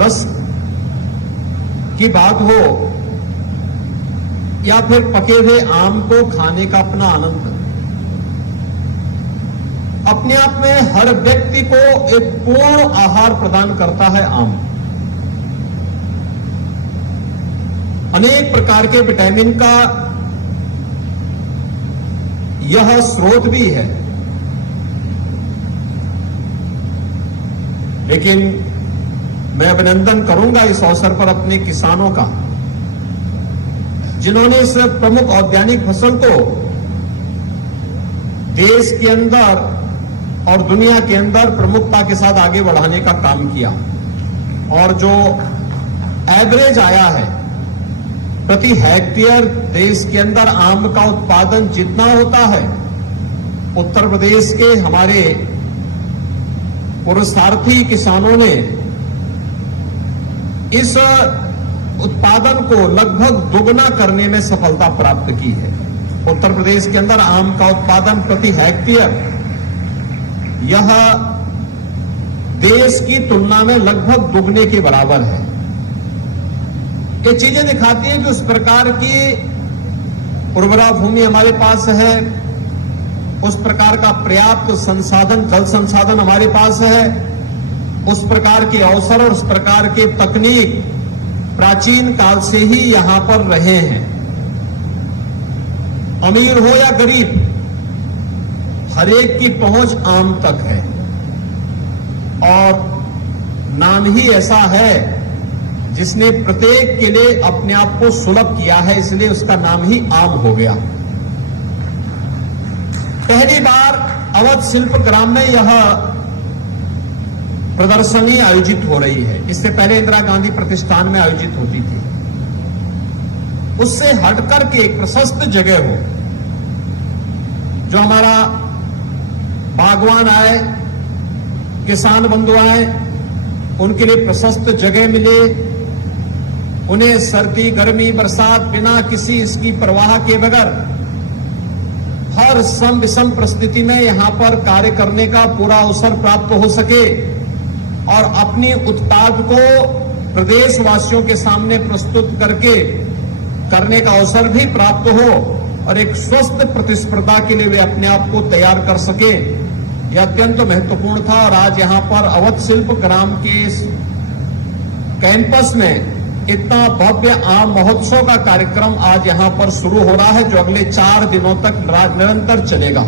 रस की बात हो या फिर पके हुए आम को खाने का अपना आनंद, अपने आप में हर व्यक्ति को एक पूर्ण आहार प्रदान करता है आम। अनेक प्रकार के विटामिन का यह स्रोत भी है, लेकिन मैं अभिनंदन करूंगा इस अवसर पर अपने किसानों का, जिन्होंने इस प्रमुख औद्यानिक फसल को देश के अंदर और दुनिया के अंदर प्रमुखता के साथ आगे बढ़ाने का काम किया और जो एवरेज आया है प्रति हेक्टेयर देश के अंदर आम का उत्पादन जितना होता है, उत्तर प्रदेश के हमारे पुरुषार्थी किसानों ने इस उत्पादन को लगभग दोगुना करने में सफलता प्राप्त की है। उत्तर प्रदेश के अंदर आम का उत्पादन प्रति हेक्टेयर यह देश की तुलना में लगभग दुगने के बराबर है। ये चीजें दिखाती हैं कि उस प्रकार की उर्वरा भूमि हमारे पास है, उस प्रकार का पर्याप्त संसाधन, जल संसाधन हमारे पास है, उस प्रकार के अवसर और उस प्रकार के तकनीक प्राचीन काल से ही यहां पर रहे हैं। अमीर हो या गरीब, हरेक की पहुंच आम तक है और नाम ही ऐसा है जिसने प्रत्येक के लिए अपने आप को सुलभ किया है, इसलिए उसका नाम ही आम हो गया। पहली बार अवध शिल्प ग्राम में यह प्रदर्शनी आयोजित हो रही है। इससे पहले इंदिरा गांधी प्रतिष्ठान में आयोजित होती थी। उससे हटकर के एक प्रशस्त जगह हो, जो हमारा बागवान आए, किसान बंधु आए, उनके लिए प्रशस्त जगह मिले, उन्हें सर्दी, गर्मी, बरसात बिना किसी इसकी परवाह के बगैर हर सम विषम परिस्थिति में यहां पर कार्य करने का पूरा अवसर प्राप्त हो सके और अपने उत्पाद को प्रदेशवासियों के सामने प्रस्तुत करने का अवसर भी प्राप्त हो और एक स्वस्थ प्रतिस्पर्धा के लिए वे अपने आप को तैयार कर सके, यह अत्यंत महत्वपूर्ण था। और आज यहां पर अवध शिल्प ग्राम के कैंपस में इतना भव्य आम महोत्सव का कार्यक्रम आज यहां पर शुरू हो रहा है, जो अगले 4 दिनों तक निरंतर चलेगा।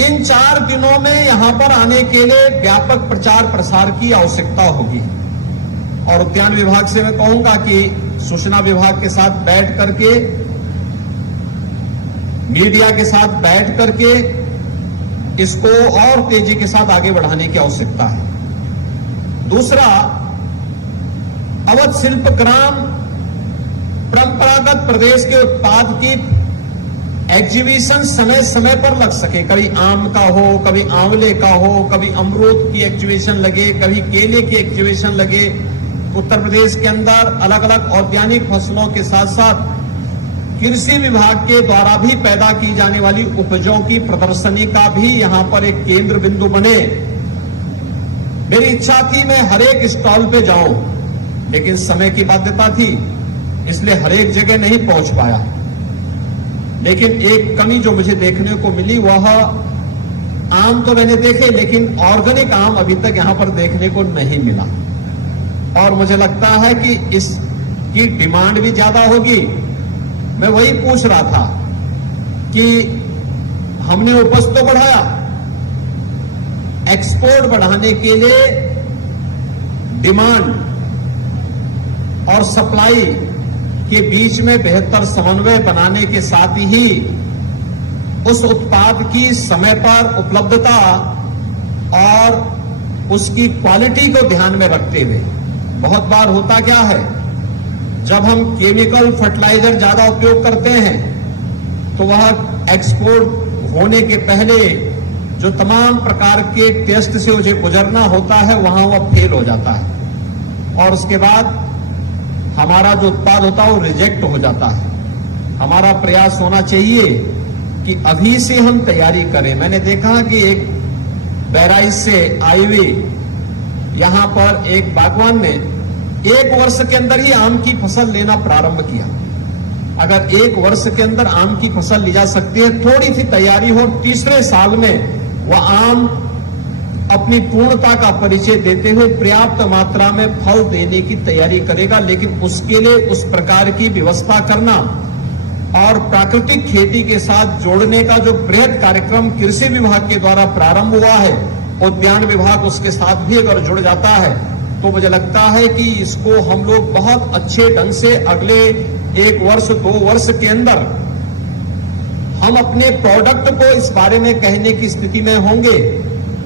इन 4 दिनों में यहां पर आने के लिए व्यापक प्रचार प्रसार की आवश्यकता होगी और उद्यान विभाग से मैं कहूंगा कि सूचना विभाग के साथ बैठ करके, मीडिया के साथ बैठ करके इसको और तेजी के साथ आगे बढ़ाने की आवश्यकता है। दूसरा, अवध शिल्प ग्राम परंपरागत प्रदेश के उत्पाद की एग्जीबिशन समय समय पर लग सके। कभी आम का हो, कभी आंवले का हो, कभी अमरूद की एग्जीबिशन लगे, कभी केले की एग्जीबिशन लगे। उत्तर प्रदेश के अंदर अलग अलग औद्यानिक फसलों के साथ साथ कृषि विभाग के द्वारा भी पैदा की जाने वाली उपजों की प्रदर्शनी का भी यहां पर एक केंद्र बिंदु बने। मेरी इच्छा थी मैं हर एक स्टॉल पे जाऊं, लेकिन समय की बाध्यता थी, इसलिए हर एक जगह नहीं पहुंच पाया। लेकिन एक कमी जो मुझे देखने को मिली, वह आम तो मैंने देखे, लेकिन ऑर्गेनिक आम अभी तक यहां पर देखने को नहीं मिला और मुझे लगता है कि इसकी डिमांड भी ज्यादा होगी। मैं वही पूछ रहा था कि हमने उपज तो बढ़ाया, एक्सपोर्ट बढ़ाने के लिए डिमांड और सप्लाई के बीच में बेहतर समन्वय बनाने के साथ ही उस उत्पाद की समय पर उपलब्धता और उसकी क्वालिटी को ध्यान में रखते हुए, बहुत बार होता क्या है, जब हम केमिकल फर्टिलाइजर ज्यादा उपयोग करते हैं तो वह एक्सपोर्ट होने के पहले जो तमाम प्रकार के टेस्ट से मुझे गुजरना होता है, वहां वह फेल हो जाता है और उसके बाद हमारा जो उत्पाद होता है वो रिजेक्ट हो जाता है। हमारा प्रयास होना चाहिए कि अभी से हम तैयारी करें। मैंने देखा कि एक बहराइच से आई हुई यहां पर एक बागवान ने 1 वर्ष के अंदर ही आम की फसल लेना प्रारंभ किया। अगर 1 वर्ष के अंदर आम की फसल ली जा सकती है, थोड़ी सी तैयारी हो, तीसरे साल में वह आम अपनी पूर्णता का परिचय देते हुए पर्याप्त मात्रा में फल देने की तैयारी करेगा। लेकिन उसके लिए उस प्रकार की व्यवस्था करना और प्राकृतिक खेती के साथ जोड़ने का जो बृहद कार्यक्रम कृषि विभाग के द्वारा प्रारंभ हुआ है, उद्यान विभाग उसके साथ भी अगर जुड़ जाता है तो मुझे लगता है कि इसको हम लोग बहुत अच्छे ढंग से अगले 1 वर्ष 2 वर्ष के अंदर हम अपने प्रोडक्ट को इस बारे में कहने की स्थिति में होंगे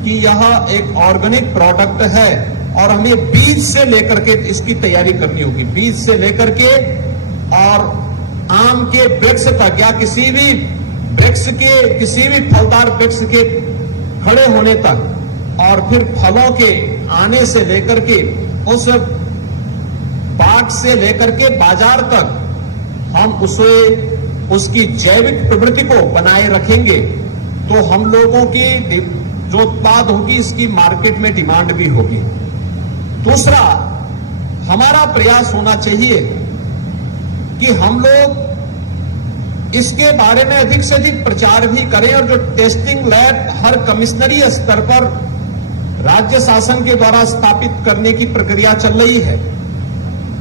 कि यह एक ऑर्गेनिक प्रोडक्ट है और हमें बीज से लेकर के इसकी तैयारी करनी होगी। बीज से लेकर के और आम के वृक्ष तक या किसी भी वृक्ष के, किसी भी फलदार वृक्ष के खड़े होने तक और फिर फलों के आने से लेकर के उस बाग से लेकर के बाजार तक हम उसे उसकी जैविक प्रवृत्ति को बनाए रखेंगे तो हम लोगों की जो उत्पाद होगी इसकी मार्केट में डिमांड भी होगी। दूसरा, हमारा प्रयास होना चाहिए कि हम लोग इसके बारे में अधिक से अधिक प्रचार भी करें और जो टेस्टिंग लैब हर कमिश्नरी स्तर पर राज्य शासन के द्वारा स्थापित करने की प्रक्रिया चल रही है,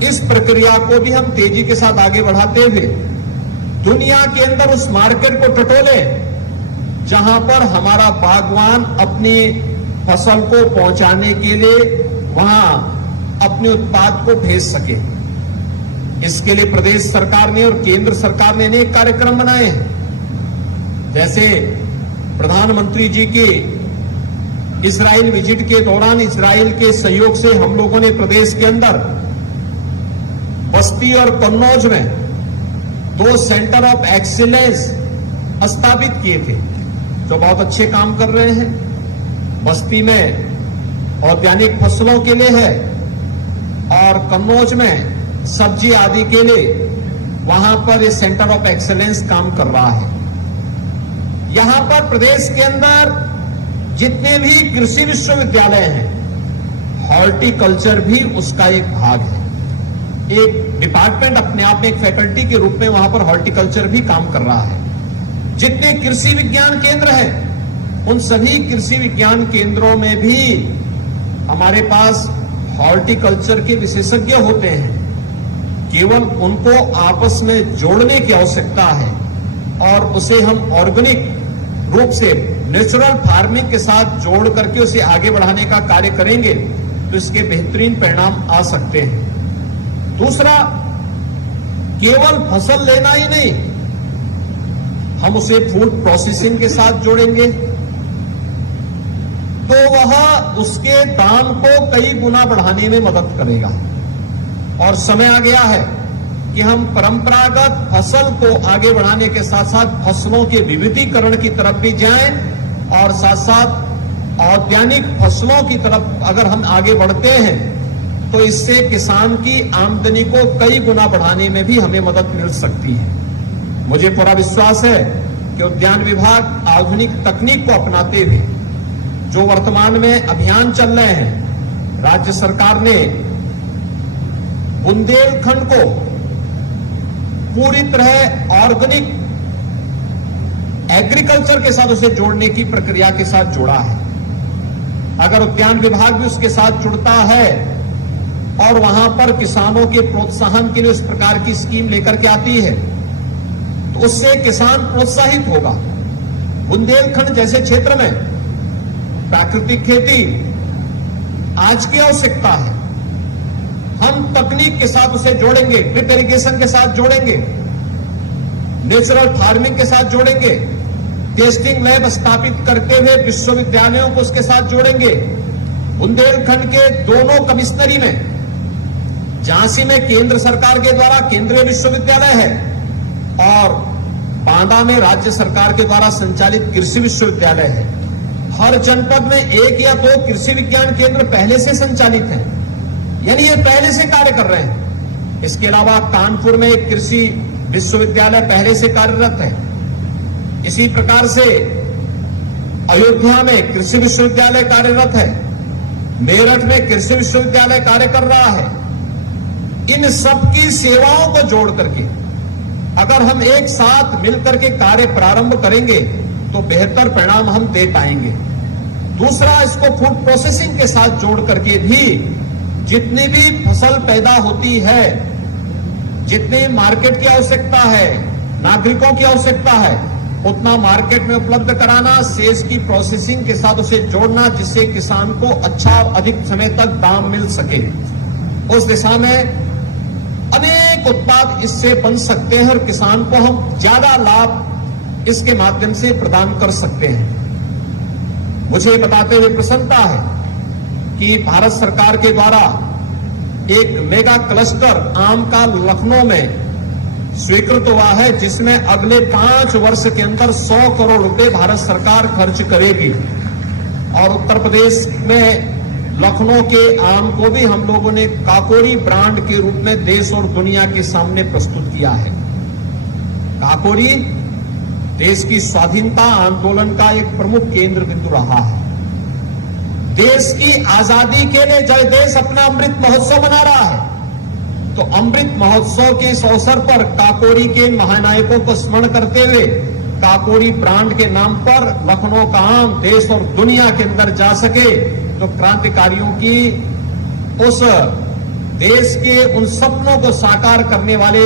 इस प्रक्रिया को भी हम तेजी के साथ आगे बढ़ाते हुए दुनिया के अंदर उस मार्केट को टटोले जहां पर हमारा बागवान अपनी फसल को पहुंचाने के लिए वहां अपने उत्पाद को भेज सके। इसके लिए प्रदेश सरकार ने और केंद्र सरकार ने अनेक कार्यक्रम बनाए हैं। जैसे प्रधानमंत्री जी के इजराइल विजिट के दौरान इजराइल के सहयोग से हम लोगों ने प्रदेश के अंदर बस्ती और कन्नौज में 2 सेंटर ऑफ एक्सीलेंस स्थापित किए थे जो बहुत अच्छे काम कर रहे हैं। बस्ती में औद्यानिक फसलों के लिए है और कन्नौज में सब्जी आदि के लिए वहां पर ये सेंटर ऑफ एक्सीलेंस काम कर रहा है। यहां पर प्रदेश के अंदर जितने भी कृषि विश्वविद्यालय हैं, हॉर्टिकल्चर भी उसका एक भाग है। एक डिपार्टमेंट अपने आप में एक फैकल्टी के रूप में वहां पर हॉर्टिकल्चर भी काम कर रहा है। जितने कृषि विज्ञान केंद्र हैं, उन सभी कृषि विज्ञान केंद्रों में भी हमारे पास हॉर्टिकल्चर के विशेषज्ञ होते हैं। केवल उनको आपस में जोड़ने की आवश्यकता है और उसे हम ऑर्गेनिक रूप से नेचुरल फार्मिंग के साथ जोड़ करके उसे आगे बढ़ाने का कार्य करेंगे तो इसके बेहतरीन परिणाम आ सकते हैं। दूसरा, केवल फसल लेना ही नहीं, हम उसे फूड प्रोसेसिंग के साथ जोड़ेंगे तो वह उसके दाम को कई गुना बढ़ाने में मदद करेगा। और समय आ गया है कि हम परंपरागत फसल को आगे बढ़ाने के साथ साथ फसलों के विविधीकरण की तरफ भी जाएं और साथ साथ औद्यानिक फसलों की तरफ अगर हम आगे बढ़ते हैं तो इससे किसान की आमदनी को कई गुना बढ़ाने में भी हमें मदद मिल सकती है। मुझे पूरा विश्वास है कि उद्यान विभाग आधुनिक तकनीक को अपनाते हुए जो वर्तमान में अभियान चल रहे हैं, राज्य सरकार ने बुंदेलखंड को पूरी तरह ऑर्गेनिक एग्रीकल्चर के साथ उसे जोड़ने की प्रक्रिया के साथ जोड़ा है। अगर उद्यान विभाग भी उसके साथ जुड़ता है और वहां पर किसानों के प्रोत्साहन के लिए उस प्रकार की स्कीम लेकर के आती है तो उससे किसान प्रोत्साहित होगा। बुंदेलखंड जैसे क्षेत्र में प्राकृतिक खेती आज की आवश्यकता है। हम तकनीक के साथ उसे जोड़ेंगे, ड्रिप इरिगेशन के साथ जोड़ेंगे, नेचुरल फार्मिंग के साथ जोड़ेंगे, टेस्टिंग लैब स्थापित करते हुए विश्वविद्यालयों को उसके साथ जोड़ेंगे। बुंदेलखंड के दोनों कमिश्नरी में, झांसी में केंद्र सरकार के द्वारा केंद्रीय विश्वविद्यालय है और बांदा में राज्य सरकार के द्वारा संचालित कृषि विश्वविद्यालय है। हर जनपद में 1 या 2 कृषि विज्ञान केंद्र पहले से संचालित हैं, यानी ये पहले से कार्य कर रहे हैं। इसके अलावा कानपुर में एक कृषि विश्वविद्यालय पहले से कार्यरत है। इसी प्रकार से अयोध्या में कृषि विश्वविद्यालय कार्यरत है, मेरठ में कृषि विश्वविद्यालय कार्य कर रहा है। इन सब की सेवाओं को जोड़ करके अगर हम एक साथ मिलकर के कार्य प्रारंभ करेंगे तो बेहतर परिणाम हम दे पाएंगे। दूसरा, इसको फूड प्रोसेसिंग के साथ जोड़ करके भी जितनी भी फसल पैदा होती है, जितनी मार्केट की आवश्यकता है, नागरिकों की आवश्यकता है, उतना मार्केट में उपलब्ध कराना, शेष की प्रोसेसिंग के साथ उसे जोड़ना जिससे किसान को अच्छा अधिक समय तक दाम मिल सके। उस दिशा में अनेक उत्पाद इससे बन सकते हैं और किसान को हम ज्यादा लाभ इसके माध्यम से प्रदान कर सकते हैं। मुझे बताते हुए प्रसन्नता है कि भारत सरकार के द्वारा एक मेगा क्लस्टर आम का लखनऊ में स्वीकृत हुआ है जिसमें अगले 5 वर्ष के अंदर 100 करोड़ रुपए भारत सरकार खर्च करेगी और उत्तर प्रदेश में लखनऊ के आम को भी हम लोगों ने काकोरी ब्रांड के रूप में देश और दुनिया के सामने प्रस्तुत किया है। काकोरी देश की स्वाधीनता आंदोलन का एक प्रमुख केंद्र बिंदु रहा है। देश की आजादी के लिए जय देश अपना अमृत महोत्सव मना रहा है। तो अमृत महोत्सव के इस अवसर पर काकोरी के महानायकों को स्मरण करते हुए काकोरी ब्रांड के नाम पर लखनऊ का आम देश और दुनिया के अंदर जा सके, तो क्रांतिकारियों की उस देश के उन सपनों को साकार करने वाले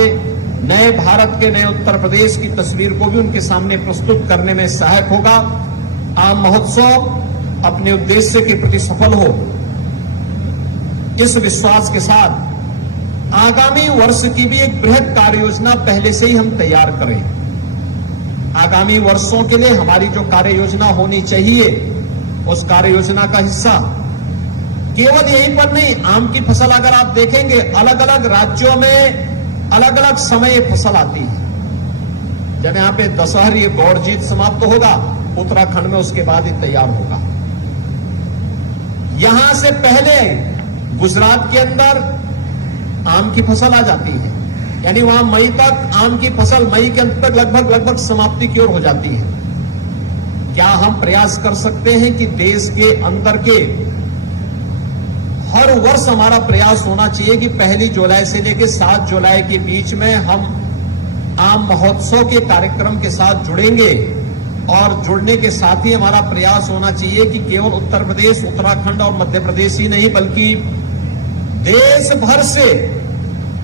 नए भारत के नए उत्तर प्रदेश की तस्वीर को भी उनके सामने प्रस्तुत करने में सहायक होगा। आम महोत्सव अपने उद्देश्य के प्रति सफल हो, इस विश्वास के साथ आगामी वर्ष की भी एक बृहद कार्य योजना पहले से ही हम तैयार करें। आगामी वर्षों के लिए हमारी जो कार्य योजना होनी चाहिए, उस कार्य योजना का हिस्सा केवल यहीं पर नहीं, आम की फसल अगर आप देखेंगे अलग अलग राज्यों में अलग अलग समय ये फसल आती है। जब यहां पे दशहरी गौर जीत समाप्त होगा, उत्तराखंड में उसके बाद ही तैयार होगा। यहां से पहले गुजरात के अंदर आम की फसल आ जाती है, यानी वहां मई तक आम की फसल मई के अंत तक लगभग समाप्ति की ओर हो जाती है। क्या हम प्रयास कर सकते हैं कि देश के अंदर के हर वर्ष हमारा प्रयास होना चाहिए कि 1 जुलाई से लेकर 7 जुलाई के बीच में हम आम महोत्सव के कार्यक्रम के साथ जुड़ेंगे, और जुड़ने के साथ ही हमारा प्रयास होना चाहिए कि केवल उत्तर प्रदेश, उत्तराखंड और मध्य प्रदेश ही नहीं, बल्कि देश भर से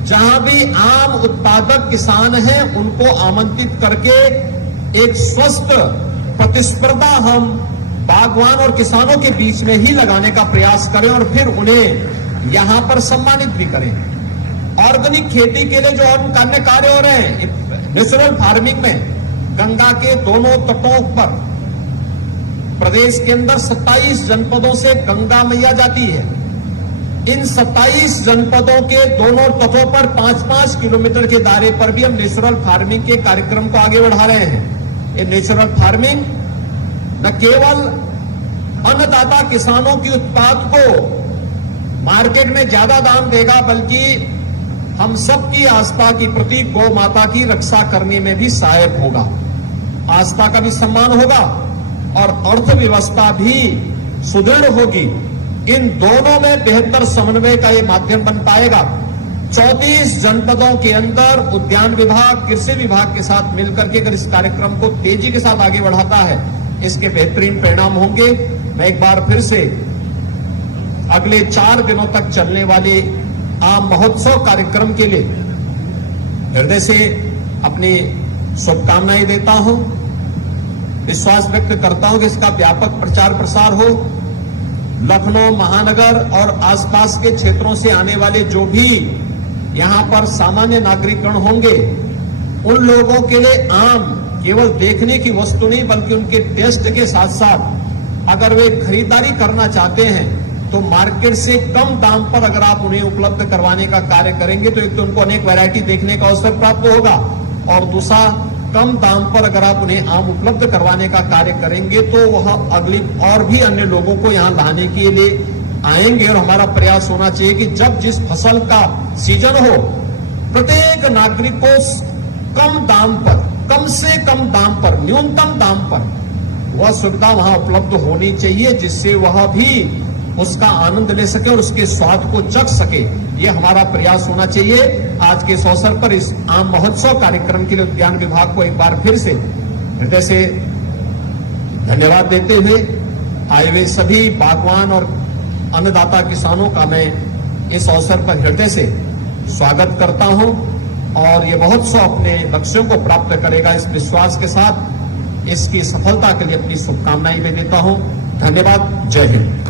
जहां भी आम उत्पादक किसान हैं उनको आमंत्रित करके एक स्वस्थ प्रतिस्पर्धा हम बागवान और किसानों के बीच में ही लगाने का प्रयास करें, और फिर उन्हें यहां पर सम्मानित भी करें। ऑर्गेनिक खेती के लिए जो अन्य कार्य हो रहे हैं, नेचुरल फार्मिंग में गंगा के दोनों तटों पर प्रदेश के अंदर 27 जनपदों से गंगा मैया जाती है। इन 27 जनपदों के दोनों तटों पर 5-5 किलोमीटर के दायरे पर भी हम नेचुरल फार्मिंग के कार्यक्रम को आगे बढ़ा रहे हैं। ये नेचुरल फार्मिंग न केवल अन्नदाता किसानों की उत्पाद को मार्केट में ज्यादा दाम देगा, बल्कि हम सबकी आस्था की प्रतीक गौ माता की रक्षा करने में भी सहायक होगा। आस्था का भी सम्मान होगा और अर्थव्यवस्था भी सुदृढ़ होगी। इन दोनों में बेहतर समन्वय का ये माध्यम बन पाएगा। 34 जनपदों के अंदर उद्यान विभाग, कृषि विभाग के साथ मिलकर के अगर इस कार्यक्रम को तेजी के साथ आगे बढ़ाता है, इसके बेहतरीन परिणाम होंगे। मैं एक बार फिर से अगले 4 दिनों तक चलने वाले आम महोत्सव कार्यक्रम के लिए हृदय से अपनी शुभकामनाएं देता हूं। विश्वास व्यक्त करता हूं कि इसका व्यापक प्रचार प्रसार हो। लखनऊ महानगर और आसपास के क्षेत्रों से आने वाले जो भी यहां पर सामान्य नागरिकगण होंगे, उन लोगों के लिए आम केवल देखने की वस्तु नहीं, बल्कि उनके टेस्ट के साथ साथ अगर वे खरीदारी करना चाहते हैं तो मार्केट से कम दाम पर अगर आप उन्हें उपलब्ध करवाने का कार्य करेंगे तो एक तो उनको अनेक वैरायटी देखने का अवसर प्राप्त होगा, और दूसरा कम दाम पर अगर आप उन्हें आम उपलब्ध करवाने का कार्य करेंगे तो वह अगली और भी अन्य लोगों को यहां लाने के लिए आएंगे। और हमारा प्रयास होना चाहिए कि जब जिस फसल का सीजन हो, प्रत्येक नागरिक को कम दाम पर, कम से कम दाम पर, न्यूनतम दाम पर वह सुविधा वहां उपलब्ध होनी चाहिए, जिससे वह भी उसका आनंद ले सके और उसके स्वाद को चख सके। ये हमारा प्रयास होना चाहिए। आज के इस अवसर पर इस आम महोत्सव कार्यक्रम के लिए उद्यान विभाग को एक बार फिर से हृदय से धन्यवाद देते हुए आए हुए सभी बागवान और अन्नदाता किसानों का मैं इस अवसर पर हृदय से स्वागत करता हूं, और ये महोत्सव अपने लक्ष्यों को प्राप्त करेगा इस विश्वास के साथ इसकी सफलता के लिए अपनी शुभकामनाएं भी देता हूं। धन्यवाद। जय हिंद।